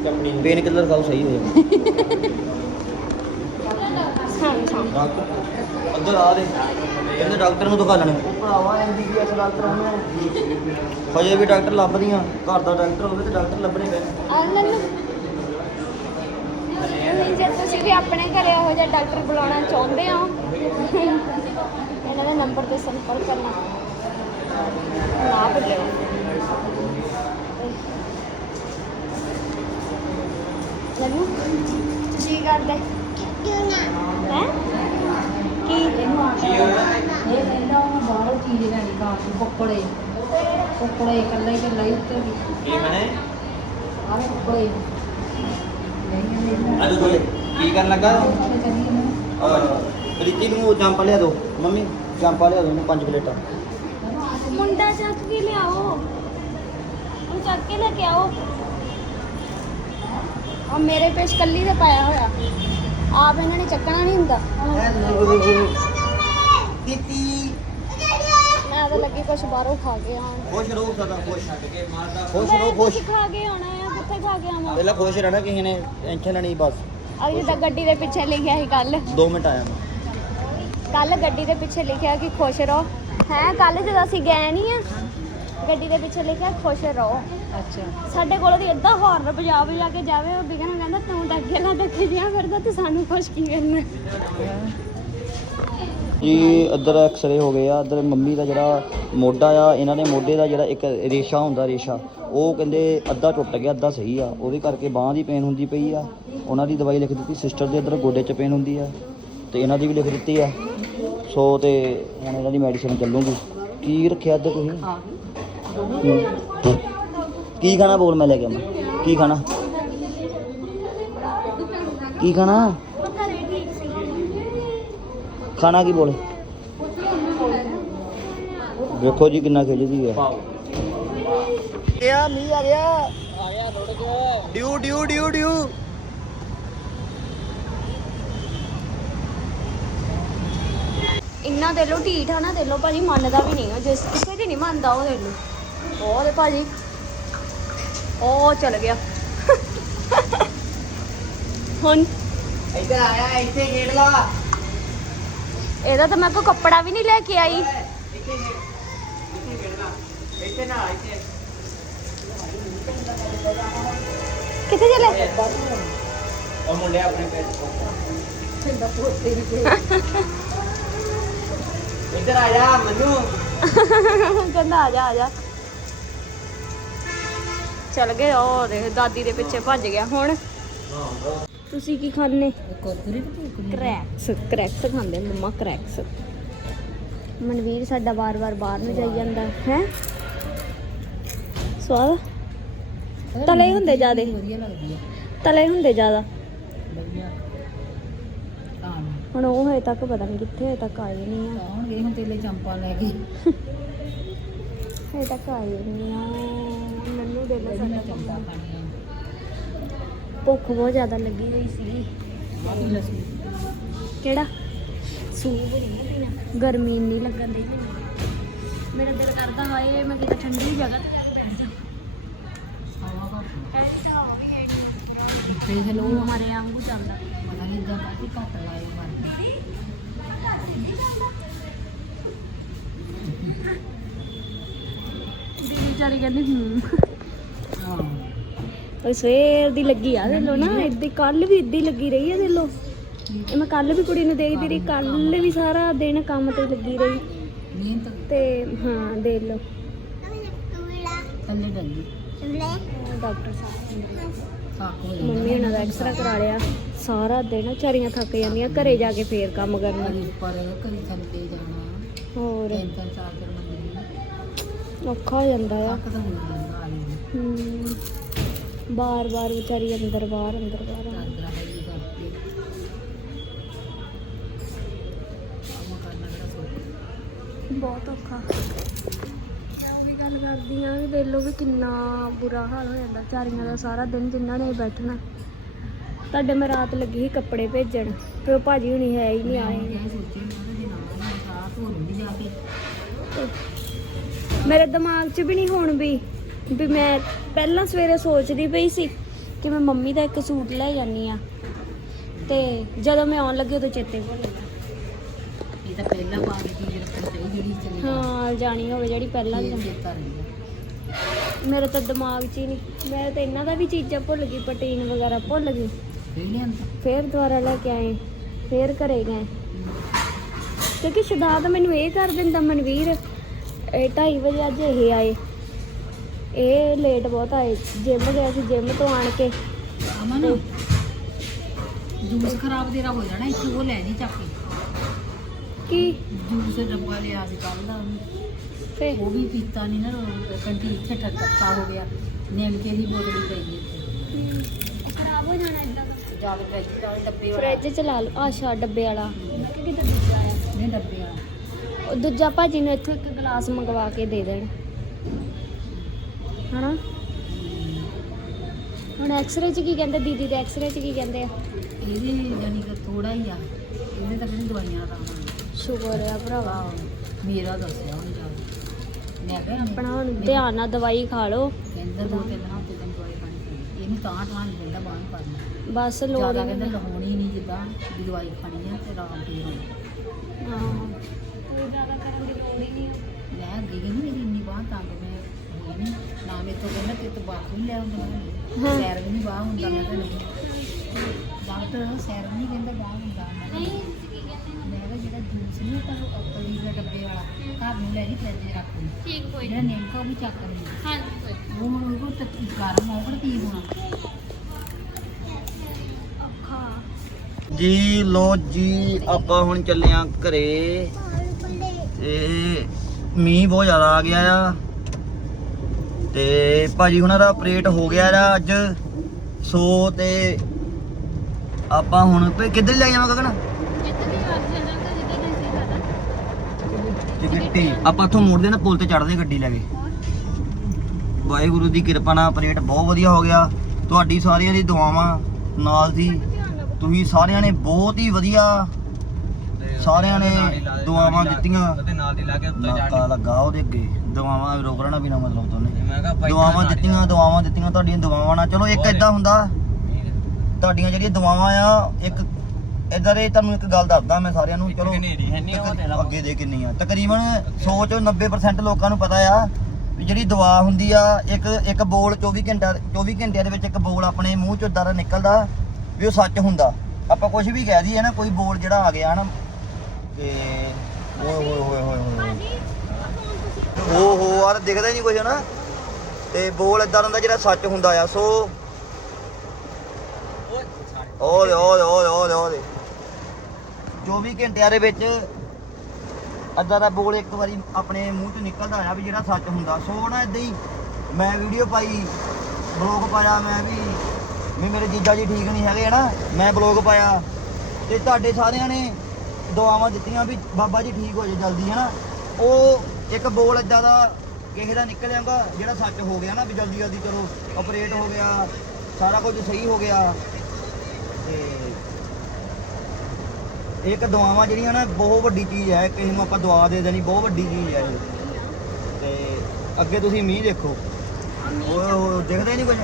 ਕੰਪਨੀ ਪੇਨ ਕਿਲਰ ਖਾਓ ਸਹੀ ਹੋ ਹਾਂ ਡਾਕਟਰ ਅੰਦਰ ਆ ਦੇ। ਕਹਿੰਦੇ ਡਾਕਟਰ ਨੂੰ ਦਿਖਾ ਲੈਣੇ। ਉਹ ਭਰਾਵਾ ਐਮਬੀਬੀਐਸ ਡਾਕਟਰ ਉਹਨੇ ਹਜੇ ਵੀ ਡਾਕਟਰ ਲੱਭਦੀਆਂ। ਘਰ ਦਾ ਡਾਕਟਰ ਹੋਵੇ ਤੇ ਡਾਕਟਰ ਲੱਭਣੇ ਪੈਣ। ਜੇ ਤੁਸੀਂ ਵੀ ਆਪਣੇ ਘਰੇ ਇਹੋ ਜਿਹਾ ਡਾਕਟਰ ਬੁਲਾਉਣਾ ਚਾਹੁੰਦੇ ਹੋ। ਇਹਨਾਂ ਦੇ ਨੰਬਰ ਤੇ ਸੰਪਰਕ ਕਰਨਾ ਨਾ ਭੁੱਲਿਓ ਲਗੂ ਕੀ ਕਰਦੇ ਹੈ ਕੀ ਇਹ ਕਹਿੰਦਾ ਉਹ ਬਾਹਰੋਂ ਚੀਜ਼ ਲੈਣੀ ਕਾਫੀ ਪਕੌੜੇ ਪਕੌੜੇ ਇਕੱਲਾ ਹੀ ਇਕੱਲਾ ਉੱਤੇ ਵੀ ਕੀ ਬਣੇ ਆਹ ਪਕੌੜੇ ਨਹੀਂ ਅੱਜ ਕੋਲੇ ਕੀ ਕਰਨ ਲੱਗਾ ਨਹੀਂ ਰਿੱਕੀ ਨੂੰ ਜੰਪਾ ਲਿਆ ਦੋ ਮੰਮੀ ਜੰਪਾ ਲਿਆ ਦੋ ਪੰਜ ਪਲੇਟਾਂ। ਮੁੰਡਾ ਚੱਕ ਕੇ ਲਿਆਓ। ਉਹ ਚੱਕ ਕੇ ਲੈ ਕੇ ਆਓ। ਆ ਮੇਰੇ ਪੇਸ਼ ਕੱਲੀ ਤੇ ਪਾਇਆ ਹੋਇਆ। ਆਪ ਇਹਨਾਂ ਨੇ ਚੱਕਣਾ ਨਹੀਂ ਹੁੰਦਾ। ਦਿੱਤੀ ਮੈਂ ਤਾਂ ਲੱਗੀ ਕੁਛ ਬਾਹਰੋਂ ਖਾ ਕੇ ਆਉਣ। ਖੁਸ਼ ਰਹੋ ਸਦਾ ਖੁਸ਼ ਛੱਡ ਕੇ ਮਾਰਦਾ। ਖੁਸ਼ ਰਹੋ ਖੁਸ਼। ਖਾ ਕੇ ਆਉਣਾ ਆ? ਕਿੱਥੇ ਖਾ ਕੇ ਆਵਾਂ? ਪਹਿਲਾਂ ਖੁਸ਼ ਰਹਿਣਾ ਕਿਸੇ ਨੇ ਟੈਨਸ਼ਨ ਲੈਣੀ ਬਸ। ਆ ਜਿੱਦਾਂ ਗੱਡੀ ਦੇ ਪਿੱਛੇ ਲਿਖਿਆ ਸੀ ਕੱਲ 2 ਮਿੰਟ ਆਇਆ ਮੈਂ। ਕੱਲ ਗੱਡੀ ਦੇ ਪਿੱਛੇ ਲਿਖਿਆ ਕਿ ਖੁਸ਼ ਰਹੋ। ਹੈ ਕੱਲ ਜਦੋਂ ਅਸੀਂ ਗਏ ਨਹੀਂ ਆ ਗੱਡੀ ਦੇ ਪਿੱਛੇ ਲਿਖਿਆ ਖੁਸ਼ ਰਹੋ। ਅੱਛਾ। ਸਾਡੇ ਕੋਲ ਦੀ ਅੱਧਾ ਹਾਰਨ ਵਜਾ ਵਜਾ ਕੇ ਜਾਵੇ ਉਹ ਬਿਗਨ ਕਹਿੰਦਾ ਤੂੰ ਤਾਂ ਅੱਗੇ ਲਾ ਦੇਖੇ ਜਿਆ ਫਿਰਦਾ ਤੇ ਸਾਨੂੰ ਖੁਸ਼ ਕੀ ਕਰਨਾ? ਜੀ ਇੱਧਰ ਐਕਸਰੇ ਹੋ ਗਏ ਆ ਇੱਧਰ ਮੰਮੀ ਦਾ ਜਿਹੜਾ ਮੋਢਾ ਆ ਇਹਨਾਂ ਦੇ ਮੋਢੇ ਦਾ ਜਿਹੜਾ ਇੱਕ ਰੇਸ਼ਾ ਹੁੰਦਾ ਰੇਸ਼ਾ ਉਹ ਕਹਿੰਦੇ ਅੱਧਾ ਟੁੱਟ ਗਿਆ ਅੱਧਾ ਸਹੀ ਆ ਉਹਦੇ ਕਰਕੇ ਬਾਹ ਦੀ ਪੇਨ ਹੁੰਦੀ ਪਈ ਆ। ਉਹਨਾਂ ਦੀ ਦਵਾਈ ਲਿਖ ਦਿੱਤੀ ਸਿਸਟਰ ਦੇ ਇੱਧਰ ਗੋਡੇ 'ਚ ਪੇਨ ਹੁੰਦੀ ਆ। ਤੇ ਇਹਨਾਂ ਦੀ ਵੀ ਲਿਖ ਦਿੱਤੀ ਆ। ਸੋ ਤੇ ਹੁਣ ਇਹਨਾਂ ਦੀ ਮੈਡੀਸਿਨ ਚੱਲੂਗੀ। ਕੀ ਰੱਖਿਆ ਇੱਧਰ ਤੁਸੀਂ? ਹੂੰ। ਕੀ ਖਾਣਾ ਬੋਲ ਮੈਂ ਲੈ ਕੇ ਆਵਾਂ? ਕੀ ਖਾਣਾ? ਕੀ ਖਾਣਾ? ਖਾਣਾ ਕੀ ਬੋਲ? ਵੇਖੋ ਜੀ ਕਿੰਨਾ ਖਿੱਚਦੀ ਹੈ ਆ। ਮੀ ਆ ਗਿਆ ਆ ਗਿਆ ਰੁੜ ਗਿਆ। ਡਿਊ ਡਿਊ ਡਿਊ ਡਿਊ। ਇੰਨਾ ਦੇ ਲੋ ਢੀਠ ਆ ਨਾ ਦੇ ਲੋ ਭਾਜੀ ਮੰਨਦਾ ਵੀ ਨਹੀਂ ਆ ਜਿਸ ਕਿਸੇ ਦੀ ਨਹੀਂ ਮੰਨਦਾ ਉਹ ਦੇ ਲੋ ਉਹ ਦੇ ਭਾਜੀ ਉਹ ਚਲ ਗਿਆ। ਹੁਣ ਇੱਧਰ ਆਇਆ ਇੱਥੇ ਖੇਡ ਲਾ। ਇਹਦਾ ਤਾਂ ਮੈਂ ਕੋਈ ਕੱਪੜਾ ਵੀ ਨਹੀਂ ਲੈ ਕੇ ਆਈ। ਇੱਥੇ ਖੇਡ ਇੱਥੇ ਖੇਡਣਾ ਇੱਥੇ ਨਾ ਇੱਥੇ। ਕਿੱਥੇ ਚਲੇ? ਉਹ ਮੁੰਡੇ ਆਪਣੇ ਪੈਰ ਇੱਧਰ ਆ ਜਾ, ਮੰਨੂ। ਕਹਿੰਦਾ ਆ ਜਾ ਆ ਜਾ। ਚਲ ਗਏ, ਉਹ ਦੇਖ, ਦਾਦੀ ਦੇ ਪਿੱਛੇ ਭੱਜ ਗਿਆ ਹੁਣ। ਤੁਸੀਂ ਕੀ ਖਾਣੇ ਕਰੈਕਸ ਕਰੈਕਸ ਖਾਂਦੇ, ਮੰਮਾ, ਕਰੈਕਸ। ਮਨਵੀਰ ਸਾਡਾ ਵਾਰ-ਵਾਰ ਬਾਹਰ ਨੂੰ ਜਾਈ ਜਾਂਦਾ, ਹੈ? ਸਵਾਦ? ਤਲੇ ਹੁੰਦੇ ਜ਼ਿਆਦੇ? ਵਧੀਆ ਲੱਗਦੀ ਹੈ ਤਲੇ ਹੁੰਦੇ ਜ਼ਿਆਦਾ? ਹੁਣ ਉਹ ਹਜੇ ਤੱਕ ਪਤਾ ਨਹੀਂ ਕਿੱਥੇ ਹਜੇ ਤੱਕ ਆਏ ਨਹੀਂ ਆ। ਆਉਣਗੇ ਹੁਣ ਤੇਲੇ ਚੰਪਾ ਲੈ ਕੇ? ਹਜੇ ਤੱਕ ਆਏ ਨਹੀਂ ਆ। ਮੈਨੂੰ ਦੇ ਲੈ ਸਾਡਾ ਚੰਪਾ ਭੁੱਖ ਬਹੁਤ ਜ਼ਿਆਦਾ ਲੱਗੀ ਹੋਈ ਸੀ ਕਿਹੜਾ? ਸੂਪ ਨਹੀਂ ਪੀਣਾ। ਗਰਮੀ ਨਹੀਂ ਲੱਗਣ ਦੀ ਮੇਰਾ ਦਿਲ ਕਰਦਾ ਹਾਏ ਮੈਂ ਕਿਤੇ ਠੰਡੀ ਜਗ੍ਹਾ ਤੇ ਜਾ ਕੇ ਬੈਠਾ ਜਿੱਤੇ ਦੀਦੀ ਵਿਚਾਰੀ ਕਹਿੰਦੀ ਹੂੰ। ਉਹ ਸਵੇਰ ਦੀ ਲੱਗੀ ਆ ਦੇ ਲੋ ਨਾ ਇੱਦੀ ਕੱਲ ਵੀ ਇੱਦੀ ਲੱਗੀ ਰਹੀ ਆ ਦੇ ਲੋ ਇਹ ਮੈਂ ਕੱਲ ਵੀ ਕੁੜੀ ਨੂੰ ਦੇਖਦੀ ਰਹੀ ਕੱਲ ਵੀ ਸਾਰਾ ਦਿਨ ਕੰਮ ਤੇ ਲੱਗੀ ਰਹੀ। ਮਿਹਨਤ। ਤੇ ਹਾਂ ਦੇ ਲੋ ਥੱਲੇ। ਡਾਕਟਰ ਸਾਹਿਬ। ਮੰਮੀ ਉਹਨਾਂ ਦਾ ਐਕਸਰਾ ਕਰਾ ਲਿਆ। ਸਾਰਾ ਦਿਨ ਵਿਚਾਰੀਆਂ ਥੱਕ ਜਾਂਦੀਆਂ ਘਰੇ ਜਾ ਕੇ ਫੇਰ ਕੰਮ ਕਰਨਾ ਉੱਪਰ ਕਦੀ ਥੱਲੇ ਜਾਣਾ। ਹੋਰ। ਤਿੰਨ ਤਿੰਨ ਚਾਰ ਚਾਰ ਮੰਜ਼ਿਲ ਔਖਾ ਹੋ ਜਾਂਦਾ ਆ। ਬਾਰ ਬਾਰ ਵਿਚਾਰੀ ਅੰਦਰ ਬਾਹਰ ਅੰਦਰ ਬਾਹਰ ਬਹੁਤ ਔਖਾ। ਗੱਲ ਕਰਦੀ ਆ ਵੀ ਦੇਖ ਲਓ ਵੀ ਕਿੰਨਾ ਬੁਰਾ ਹਾਲ ਹੋ ਜਾਂਦਾ ਵਿਚਾਰੀਆਂ ਦਾ ਸਾਰਾ ਦਿਨ ਜਿਨ੍ਹਾਂ ਨੇ ਬੈਠਣਾ। ਤੁਹਾਡੇ ਮੈਂ ਰਾਤ ਲੱਗੀ ਸੀ ਕੱਪੜੇ ਭੇਜਣ, ਤੇ ਉਹ ਭਾਜੀ ਹੁਣੀ ਹੈ ਹੀ ਨਹੀਂ ਆਏ। ਮੇਰੇ ਦਿਮਾਗ 'ਚ ਵੀ ਨਹੀਂ ਹੁਣ ਵੀ ਵੀ ਮੈਂ ਪਹਿਲਾਂ ਸਵੇਰੇ ਸੋਚਦੀ ਪਈ ਸੀ ਕਿ ਮੈਂ ਮੰਮੀ ਦਾ ਇੱਕ ਸੂਟ ਲੈ ਜਾਨੀ ਆ। ਤੇ ਜਦੋਂ ਮੈਂ ਆਉਣ ਲੱਗੀ ਉਦੋਂ ਚੇਤੇ ਭੁੱਲ ਗਿਆ। ਇਹ ਤਾਂ ਪਹਿਲਾਂ ਪਾ ਕੇ ਚੱਲੀ ਹਾਂ ਜਾਣੀ ਹੋਵੇ ਜਿਹੜੀ ਪਹਿਲਾਂ ਦੀ ਚੇਤਾ ਰਹਿੰਦਾ ਮੇਰੇ ਤਾਂ ਦਿਮਾਗ 'ਚ ਹੀ ਨਹੀਂ। ਮੈਂ ਤਾਂ ਇਹਨਾਂ ਦਾ ਵੀ ਚੀਜ਼ਾਂ ਭੁੱਲ ਗਈ ਪਟੀਨ ਵਗੈਰਾ ਭੁੱਲ ਗਈ। ਫੇਰ ਦੁਬਾਰਾ ਲੈ ਕੇ ਆਏ ਫੇਰ ਘਰੇ ਗਏ। ਕਿਉਂਕਿ ਸ਼ਦਾਦ ਮੈਨੂੰ ਇਹ ਕਰ ਦਿੰਦਾ ਮਨਵੀਰ ਇਹ 2:30 ਵਜੇ ਅੱਜ ਇਹ ਆਏ। ਇਹ ਲੇਟ ਬਹੁਤ ਆਏ ਜਿਮ ਗਏ ਸੀ ਜਿਮ ਤੋਂ ਆਣ ਕੇ। ਅਮਨ ਜੂਸ ਖਰਾਬ ਤੇਰਾ ਹੋ ਜਾਣਾ ਇੱਥੇ ਉਹ ਲੈ ਨਹੀਂ ਚੱਕ ਕੇ ਕੀ? ਜੂਸ ਡੱਬਾ ਲਿਆ ਸੀ ਕੱਲ ਦਾ। ਫੇ ਉਹ ਵੀ ਪੀਤਾ ਨਹੀਂ ਨਾ ਕੰਟੀ ਇੱਥੇ ਠੱਕਾ ਹੋ ਗਿਆ। ਨਿੰਮਕੇ ਦੀ ਬੋਤਲ ਪਈ ਇੱਥੇ। ਖਰਾਬ ਹੋ ਜਾਣਾ ਇਦਾਂ ਦਾ। ਜਾ ਕੇ ਫ੍ਰਿਜ ਦਾ ਡੱਬੇ ਵਾਲਾ। ਫ੍ਰਿਜ ਚ ਲਾ ਲਓ। ਆਸ਼ਾ ਡੱਬੇ ਵਾਲਾ। ਦੂਜਾ ਆ ਨਹੀਂ ਡੱਬੇ ਵਾਲਾ। ਉਹ ਦੂਜਾ ਭਾਜੀ ਨੂੰ ਇੱਥੋਂ ਇੱਕ ਗਲਾਸ ਮੰਗਵਾ ਕੇ ਦੇ ਦੇਣ। ਹਨਾ? ਹੁਣ ਐਕਸਰੇ ਚ ਕੀ ਕਹਿੰਦੇ? ਦੀਦੀ ਦੇ ਐਕਸਰੇ ਚ ਕੀ ਕਹਿੰਦੇ ਆ? ਇਹਦੇ ਜਾਨੀ ਕਿ ਥੋੜਾ ਹੀ ਆ। ਇਹਦੇ ਤਾਂ ਕਿਹੜੀ ਦਵਾਈਆਂ ਦਾ ਸ਼ੁਕਰ ਆ ਭਰਾਵਾ। ਮੇਰਾ ਦੱਸਿਆ ਉਹਨੇ ਜਾ ਕੇ। ਮੈਂ ਕਿਹਾ ਆਪਣਾ ਹੁਣ ਧਿਆਨ ਨਾਲ ਦਵਾਈ ਖਾ ਲਓ। ਕਹਿੰਦਾ ਦੋ ਤਿੰਨ ਹਫ਼ਤੇ ਤੱਕ ਦਵਾਈ ਖਾਣੀ ਪੈਂਦੀ। ਇਹਨੂੰ ਤਾਂ ਤਾਂ ਨਹੀਂ ਦਿੰਦਾ ਬਾਹਰ ਕਰਨਾ ਬਸ ਲੋੜ ਜ਼ਿਆਦਾ ਹੀ ਕਹਿੰਦਾ ਨਹੀਂ। ਲਹੋਣੀ ਨਹੀਂ ਜਿੱਦਾਂ ਵੀ ਦਵਾਈ ਖਾਣੀ ਆ ਤੇ ਆਰਾਮ ਫੇਰ ਹੋਣਾ ਹਾਂ ਕੋਈ ਜ਼ਿਆਦਾ ਕਰਨ ਦੀ ਲੋੜ ਹੀ ਨਹੀਂ ਮੈਂ ਅੱਗੇ ਕਹਿੰਦੀ ਮੇਰੀ ਇੰਨੀ ਬਾਹ ਤੰਗ ਮੈਂ ਹੋਈ ਨਹੀਂ ਨਾ ਮੇਰੇ ਤੋਂ ਕਹਿੰਦਾ ਤੇ ਤਬਾਕੂ ਹੀ ਲੈ ਆਉਂਦਾ ਮੈਂ ਹਾਂ। ਸੈਰ ਵੀ ਨਹੀਂ ਬਾਹ ਹੁੰਦਾ ਮੈਂ ਤਾਂ ਨਹੀਂ। ਡਾਕਟਰ ਸੈਰ ਵੀ ਨਹੀਂ ਕਹਿੰਦਾ ਬਾਹ ਹੁੰਦਾ। ਮੈਂ ਕਿਹਾ ਨਹੀਂ ਦੇ ਡੱਬੇ ਵਾਲਾ ਘਰ ਨੂੰ ਲੈ ਜੀ ਫ੍ਰਿਜ 'ਚ ਰੱਖ ਲਈ ਠੀਕ ਕੋਈ ਜਿਹੜਾ ਨਿੰਮਕਾ ਉਹ ਵੀ ਚੱਕ ਲਈ ਹਾਂ ਕੋਈ ਉਹ ਹੁਣ ਉਹ ਤਾਂ ਗਰਮ ਹੋ ਪਰ ਕੀ ਹੋਣਾ। ਔਖਾ ਜੀ ਲੋ ਜੀ ਆਪਾਂ ਹੁਣ ਚੱਲੇ ਆਂ ਘਰੇ। ਤੇ ਮੀਂਹ ਬਹੁਤ ਜ਼ਿਆਦਾ ਆ ਗਿਆ ਆ। ਤੇ ਭਾਜੀ ਹੁਣਾਂ ਦਾ ਆਪਰੇਟ ਹੋ ਗਿਆ ਆ ਅੱਜ। ਸੋ ਤੇ ਆਪਾਂ ਹੁਣ ਕਿੱਧਰ ਲੈ ਜਾਵਾਂ ਗਗਨ? ਜਿੱਤੇ ਵੀ ਨਹੀਂ ਸੀ ਆਪਾਂ ਇੱਥੋਂ ਮੁੜਦੇ ਨਾ ਪੁਲ ਤੇ ਚੜਦੇ ਗੱਡੀ ਲੈ ਕੇ। ਵਾਹਿਗੁਰੂ ਦੀ ਕਿਰਪਾ ਨਾਲ ਆਪਰੇਟ ਬਹੁਤ ਵਧੀਆ ਹੋ ਗਿਆ। ਤੁਹਾਡੀ ਸਾਰਿਆਂ ਦੀ ਦੁਆਵਾਂ ਨਾਲ ਸੀ। ਤੁਸੀਂ ਸਾਰਿਆਂ ਨੇ ਬਹੁਤ ਹੀ ਵਧੀਆ ਸਾਰਿਆਂ ਨੇ ਦੁਆਵਾਂ ਦਿੱਤੀਆਂ। ਤੇ ਨਾਲ ਦੀ ਲਾ ਕੇ ਉੱਤੇ ਨਾਕਾ ਲੱਗਾ ਉਹਦੇ ਅੱਗੇ। ਦੁਆਵਾਂ ਰੋਕ ਲੈਣਾ ਬਿਨਾ ਮਤਲਬ ਤੋਂ ਨਹੀਂ ਮੈਂ ਕਿਹਾ ਦੁਆਵਾਂ ਦਿੱਤੀਆਂ ਦੁਆਵਾਂ ਦਿੱਤੀਆਂ ਤੁਹਾਡੀਆਂ ਦੁਆਵਾਂ ਨਾਲ। ਚਲੋ ਇੱਕ ਇਦਾਂ ਹੁੰਦਾ। ਤੁਹਾਡੀਆਂ ਜਿਹੜੀਆਂ ਦੁਆਵਾਂ ਆ ਇੱਕ ਇਧਰ ਇਹ ਤੁਹਾਨੂੰ ਇੱਕ ਗੱਲ ਦੱਸਦਾ ਮੈਂ ਸਾਰਿਆਂ ਨੂੰ ਚਲੋ ਹਨੇਰੀ ਹੈ ਨਹੀਂ ਉਹ ਅੱਗੇ ਦੇ ਕਿੰਨੀ ਆ। ਤਕਰੀਬਨ 100 ਚੋਂ 90% ਲੋਕਾਂ ਨੂੰ ਪਤਾ ਆ ਵੀ ਜਿਹੜੀ ਦੁਆ ਹੁੰਦੀ ਆ ਇੱਕ ਇੱਕ ਬੋਲ 24 ਘੰਟਾ 24 ਘੰਟਿਆਂ ਦੇ ਵਿੱਚ ਇੱਕ ਬੋਲ ਆਪਣੇ ਮੂੰਹ ਚੋਂ ਦਰ ਨਿਕਲਦਾ ਵੀ ਉਹ ਸੱਚ ਹੁੰਦਾ। ਆਪਾਂ ਕੁਝ ਵੀ ਕਹਿ ਦਈਏ ਨਾ ਕੋਈ ਬੋਲ ਜਿਹੜਾ ਆ ਗਿਆ ਨਾ ਤੇ ਓਏ ਹੋਏ ਹੋਏ ਹੋਏ ਹੋਏ ਭਾਜੀ ਆਹ ਫੋਨ ਤੁਸੀਂ ਓ ਹੋ ਯਾਰ ਦਿਖਦਾ ਨਹੀਂ ਕੁਝ ਹਨਾ। ਤੇ ਬੋਲ ਇਦਾਂ ਹੁੰਦਾ ਜਿਹੜਾ ਸੱਚ ਹੁੰਦਾ ਆ ਸੋ ਓਏ ਓਏ ਓਏ ਓਏ ਓਏ। 24 ਘੰਟਿਆਂ ਦੇ ਵਿੱਚ ਅੱਧਾ ਦਾ ਬੋਲ ਇੱਕ ਵਾਰੀ ਆਪਣੇ ਮੂੰਹ ਤੋਂ ਨਿਕਲਦਾ ਆ ਵੀ ਜਿਹੜਾ ਸੱਚ ਹੁੰਦਾ। ਸੋ ਨਾ ਇਦਾਂ ਹੀ ਮੈਂ ਵੀਡੀਓ ਪਾਈ, ਬਲੌਗ ਪਾਇਆ, ਮੈਂ ਵੀ ਵੀ ਮੇਰੇ ਜੀਜਾ ਜੀ ਠੀਕ ਨਹੀਂ ਹੈਗੇ ਹਨਾ, ਮੈਂ ਬਲੌਗ ਪਾਇਆ ਤੇ ਤੁਹਾਡੇ ਸਾਰਿਆਂ ਨੇ ਦੁਆਵਾਂ ਦਿੱਤੀਆਂ ਵੀ ਬਾਬਾ ਜੀ ਠੀਕ ਹੋ ਜਾਏ ਜਲਦੀ ਹਨਾ। ਉਹ ਇੱਕ ਬੋਲ ਇਦਾਂ ਦਾ ਕਿਸੇ ਦਾ ਨਿਕਲ ਆਂਗਾ ਜਿਹੜਾ ਸੱਚ ਹੋ ਗਿਆ ਨਾ ਵੀ ਜਲਦੀ ਜਲਦੀ ਚਲੋ ਆਪਰੇਟ ਹੋ ਗਿਆ, ਸਾਰਾ ਕੁਝ ਸਹੀ ਹੋ ਗਿਆ ਤੇ ਇੱਕ ਦੁਆਵਾਂ ਜਿਹੜੀਆਂ ਨਾ ਬਹੁਤ ਵੱਡੀ ਚੀਜ਼ ਹੈ ਕਿਸੇ ਨੂੰ ਆਪਾਂ ਦੁਆ ਦੇ ਦੇਣੀ ਬਹੁਤ ਵੱਡੀ ਚੀਜ਼ ਹੈ ਇਹ। ਤੇ ਅੱਗੇ ਤੁਸੀਂ ਮੀਂਹ ਦੇਖੋ। ਓਏ ਹੋਏ ਦਿਖਦਾ ਹੀ ਨਹੀਂ ਕੁਝ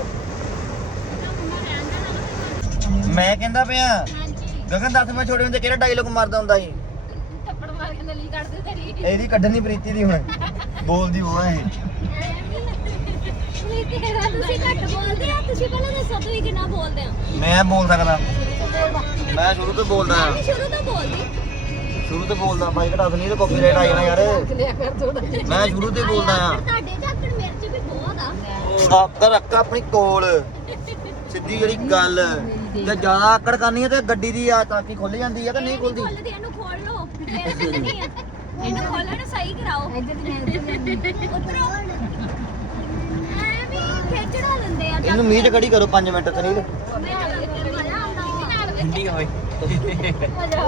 ਮੈਂ ਕਹਿੰਦਾ ਪਿਆ ਹਾਂਜੀ ਗਗਨ ਦੱਸ ਮੈਂ ਛੋਟੇ ਹੁੰਦੇ ਕਿਹੜਾ ਡਾਇਲੋਗ ਮਾਰਦਾ ਹੁੰਦਾ ਸੀ? ਥੱਪੜ ਮਾਰ ਕੇ ਨਲੀ ਕੱਢ ਦੇ ਤੇਰੀ ਇਹਦੀ ਕੱਢਣੀ ਪ੍ਰੀਤੀ ਦੀ ਹੁਣ। ਬੋਲਦੀ ਉਹ ਹੈ ਇਹ ਤੁਸੀਂ ਘੱਟ ਬੋਲਦੇ ਆ ਤੁਸੀਂ ਪਹਿਲਾਂ ਦੱਸੋ ਤੁਸੀਂ ਕਿੰਨਾ ਬੋਲਦੇ ਆ? ਮੈਂ ਬੋਲ ਸਕਦਾ। ਮੈਂ ਸ਼ੁਰੂ ਤੋਂ ਬੋਲਦਾ ਮੈਂ ਵੀ ਸ਼ੁਰੂ ਤੋਂ ਬੋਲਦੀ। ਸ਼ੁਰੂ ਤੋਂ ਬੋਲਦਾ ਬਾਈ ਘਟਾ ਨਹੀਂ ਤੇ ਕਾਪੀਰਾਈਟ ਆ ਜਾਣਾ ਯਾਰ। ਲਿਆ ਕਰ ਥੋੜਾ ਮੈਂ ਸ਼ੁਰੂ ਤੋਂ ਹੀ ਬੋਲਦਾ ਆ ਤੁਹਾਡੇ ਝਾਕੜ ਮਿਰਚ ਵੀ ਬਹੁਤ ਆ। ਆਕਰ ਰੱਖ ਆਪਣੀ ਕੋਲ। ਸਿੱਧੀ ਜਿਹੜੀ ਗੱਲ। ਜੇ ਜ਼ਿਆਦਾ ਆਕੜ ਕਰਨੀ ਹੈ ਤੇ ਗੱਡੀ ਦੀ ਆ ਤਾਕੀ ਖੁੱਲ ਜਾਂਦੀ ਹੈ ਕਿ ਨਹੀਂ ਖੁੱਲਦੀ ਖੋਲਦੀ ਇਹਨੂੰ ਖੋਲ ਲਓ। ਫੇਰ ਖੁੱਲਣੀ ਆ। ਇਹਨੂੰ ਖੋਲਣ ਸਹੀ ਕਰਾਓ। ਇੱਧਰ ਦੀ ਉਤਰੋ ਐਵੇਂ ਖੇਚੜਾ ਲੈਂਦੇ ਆ ਇਹਨੂੰ ਮੀਂਹ ਚ ਖੜੀ ਕਰੋ 5 ਮਿੰਟ ਤੇ ਨਹੀਂ ਠੰਡੀ ਹੋਈ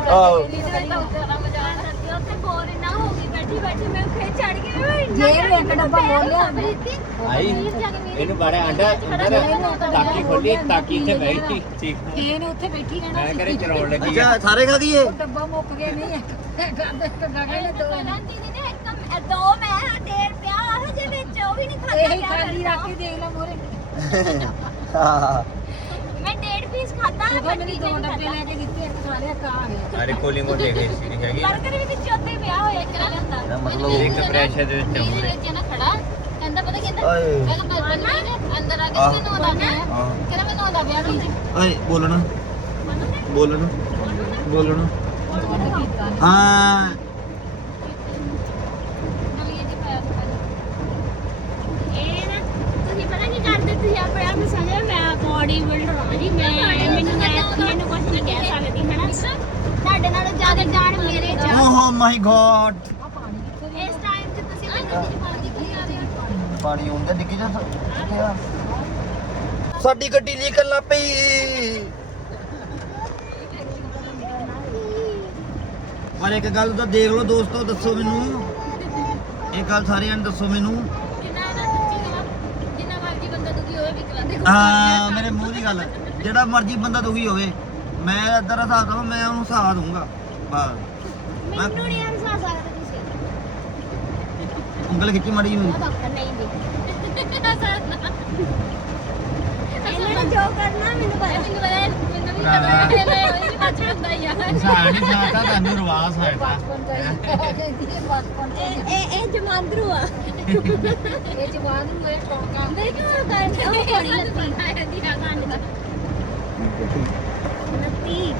ਆਹੋ। ਜੇ ਇਹਨੂੰ ਇੱਕ ਡੱਬਾ ਬੋਲ ਲਿਆ। ਆਈ। ਇਹਨੂੰ ਬਾਰੇ ਆਂਡਾ ਅੰਦਰ ਤਾਕੀ ਖੋਲੀ ਤਾਕੀ ਇੱਥੇ ਬੈਠੀ ਠੀਕ। ਕੇ ਨੇ ਉੱਥੇ ਬੈਠੀ ਰਹਿਣਾ ਮੈਂ ਕਰੇ ਚਲਾਉਣ ਲੱਗੀ ਆ? ਅੱਛਾ ਸਾਰੇ ਖਾ ਗਈਏ ਉਹ ਡੱਬਾ ਮੁੱਕ ਗਿਆ ਨਹੀਂ ਇੱਕ ਗੱਲ ਇੱਕ ਗਗਨ ਨੇ। ਦੋ ਨੇ ਇਹੀ ਖਾਲੀ ਰੱਖ ਕੇ ਦੇਖ ਲੈ ਮੋਰੇ। ਹਾਂ। ਤੋਂ। ਪੀਸ ਖਾਧਾ ਤੂੰ ਪਰ ਮੈਨੂੰ ਦੋ ਡੱਬੇ ਲੈ ਕੇ ਦਿੱਤੇ ਇੱਕ ਖਾ ਲਿਆ ਕਾ ਆ ਗਿਆ ਅਰੇ ਕੋਲਿੰਗ ਉਹ ਦੇਖ ਸੀ ਹੈਗੀ ਆ। ਬਰਗਰ ਵੀ ਵਿੱਚ ਉੱਤੇ ਪਿਆ ਹੋਇਆ ਇੱਕ ਰਹਿੰਦਾ ਇਹਦਾ ਮਤਲਬ ਇੱਕ ਪ੍ਰੈਸ਼ਰ ਦੇ ਵਿੱਚ ਆਉਂਦੇ। ਨਾ ਖੜਾ ਕਹਿੰਦਾ ਪਤਾ ਕਹਿੰਦਾ? ਓਏ ਕਹਿੰਦਾ ਬਰਗਰ ਅੰਦਰ ਆ ਆਹ। ਕੇ ਮੈਨੂੰ ਆਉਂਦਾ ਪਿਆ। ਹਾਂ। ਕਹਿੰਦਾ ਮੈਨੂੰ ਆਉਂਦਾ ਪਿਆ ਵੀ ਓਏ ਬੋਲਣਾ। ਬੋਲਣਾ? ਬੋਲਣਾ। ਕੀਤਾ ਹਾਂ। ਇਹ ਨਾ ਤੁਸੀਂ ਪਤਾ ਕੀ ਕਰਦੇ ਤੁਸੀਂ ਆਪਣੇ ਆਪ ਨੂੰ ਸਮਝਿਆ ਮੈਂ ਬੋਡੀ ਬਿਲਡਰ ਹਾਂ ਜੀ ਮੈਂ ਮੈਨੂੰ ਮੈਂ ਮੈਨੂੰ ਕੁਝ ਨਹੀਂ ਕਹਿ ਸਕਦੀ ਹੈ ਨਾ ਤੁਹਾਡੇ ਨਾਲੋਂ ਜ਼ਿਆਦਾ ਜਾਣ ਮੇਰੇ ਚ ਆ। ਓਹ ਮਾਈ ਕਿੱਥੇ ਇਸ ਟਾਈਮ 'ਚ ਤੁਸੀਂ ਮੈਨੂੰ ਜਿਹੜੀ ਮਰਜ਼ੀ ਕਹੀ ਆ ਰਹੇ ਪਾਣੀ ਆਉਂਦਾ ਡਿੱਗੀ ਜਾ ਕਿੱਥੇ ਆ? ਸਾਡੀ ਗੱਡੀ ਨਿਕਲ ਲੱਗ ਪਈ। ਪਰ ਇੱਕ ਗੱਲ ਤਾਂ ਦੇਖ ਲਓ ਦੋਸਤੋ ਦੱਸੋ ਮੈਨੂੰ। ਇਹ ਗੱਲ ਸਾਰਿਆਂ ਨੂੰ ਦੱਸੋ ਮੈਨੂੰ ਜਿੰਨਾ ਨਾ ਸੱਚੀ ਕਹਾਂ ਜਿੰਨਾ ਮਰਜ਼ੀ ਬੰਦਾ ਦੁਖੀ ਹੋਵੇ ਵੀ ਕਰਾ ਦੇ ਹਾਂ ਮੇਰੇ ਮੂੰਹ ਦੀ ਗੱਲ। ਜਿਹੜਾ ਮਰਜ਼ੀ ਬੰਦਾ ਦੁਖੀ ਹੋਵੇ ਮੈਂ ਇੱਧਰ ਦਾ ਹਿਸਾਬ ਦਵਾਂ ਮੈਂ ਉਹਨੂੰ ਹਿਸਾਬ ਦੂੰਗਾ ਬਸ। ਮੈਨੂੰ ਨਹੀਂ ਹਸਾ ਸਕਦੇ ਤੁਸੀਂ ਉਂਗਲ ਖਿੱਚੀ ਮੜੀ ਹੋਈ ਉਹ ਡਾਕਟਰ ਨਹੀਂ ਜੀ ਇਹਨਾਂ ਨੇ ਜੋ ਕਰਨਾ ਮੈਨੂੰ ਪਤਾ। ਮੈਨੂੰ ਪਤਾ ਮੈਨੂੰ ਵੀ ਪਤਾ। ਹੈ ਮੈਂ ਉਹੀ ਵੀ ਬਚ ਹੁੰਦਾ ਹੀ ਆ। ਸਾਣੀ ਸਾਤਾ ਤੁਹਾਨੂੰ ਰਵਾਸ ਹੋਇਆ ਬਚਪਨ ਤੋਂ ਹੀ ਇਹ। ਇਹ ਆ। ਇਹ ਜਵਾਨ ਨੂੰ ਟੋਕਾ ਮੇਰੇ ਕੋਲ ਉਹ ਹੈ ਆ ਦਾ।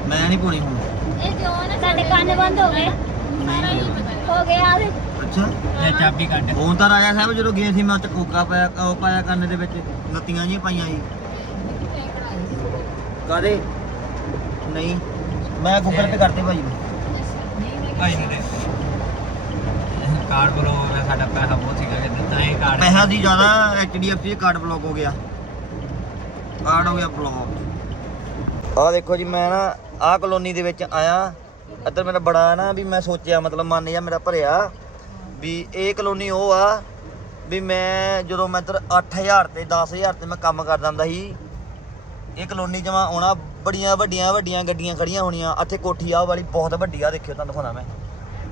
ਮੈਂ ਨਹੀਂ ਪਾਉਣੀ ਹੁਣ। ਇਹ ਜੋ ਨਾ? ਸਾਡੇ ਕੰਨ ਬੰਦ ਹੋ ਗਏ। ਹੋ ਗਿਆ ਤੇ ਅੱਛਾ। ਇਹ ਚਾਬੀ ਕੱਢ। ਹੁਣ ਤਾਂ ਰਾਜਾ ਸਾਹਿਬ ਜਦੋਂ ਗਏ ਸੀ ਮੈਂ ਉੱਥੇ ਕੋਕਾ ਪਾਇਆ ਉਹ ਪਾਇਆ ਕੰਨ ਦੇ ਵਿੱਚ ਨੱਤੀਆਂ ਜੀਆਂ ਪਾਈਆਂ ਸੀ। ਕਾਦੇ ਨਹੀਂ। ਮੈਂ ਗੂਗਲ ਪੇ ਕਰਤੇ ਭਾਈ ਨੂੰ। ਭਾਈ ਨੂੰ ਦੇ। ਕਾਰਡ ਬਲੋ ਹੋ ਗਿਆ, ਸਾਡਾ ਪੈਸਾ ਬਹੁਤ ਸੀਗਾ ਕਿ ਤਾਂ ਇਹ ਕਾਰਡ ਪੈਸਾ ਦੀ ਜ਼ਿਆਦਾ HDFC ਕਾਰਡ ਬਲੌਕ ਹੋ ਗਿਆ। ਕਾਰਡ ਹੋ ਗਿਆ ਬਲੌਕ ਆ ਦੇਖੋ ਜੀ, ਮੈਂ ਨਾ ਆਹ ਕਲੋਨੀ ਦੇ ਵਿੱਚ ਆਇਆ। ਇੱਧਰ ਮੇਰਾ ਬੜਾ ਨਾ ਵੀ ਮੈਂ ਸੋਚਿਆ, ਮਤਲਬ ਮਨ ਜਾ ਮੇਰਾ ਭਰਿਆ ਵੀ ਇਹ ਕਲੋਨੀ ਉਹ ਆ ਵੀ ਮੈਂ ਜਦੋਂ ਮੈਂ ਇੱਧਰ 8000 ਤੇ 10000 ਤੇ ਮੈਂ ਕੰਮ ਕਰਦਾ ਹੁੰਦਾ ਸੀ, ਇਹ ਕਲੋਨੀ ਜਮਾ ਆਉਣਾ ਬੜੀਆਂ ਵੱਡੀਆਂ ਵੱਡੀਆਂ ਗੱਡੀਆਂ ਖੜੀਆਂ ਹੋਣੀਆਂ। ਇੱਥੇ ਕੋਠੀ ਆ ਵਾਲੀ ਬਹੁਤ ਵੱਡੀ ਆ, ਦੇਖਿਓ ਤੁਹਾਨੂੰ ਦਿਖਾਉਣਾ ਮੈਂ।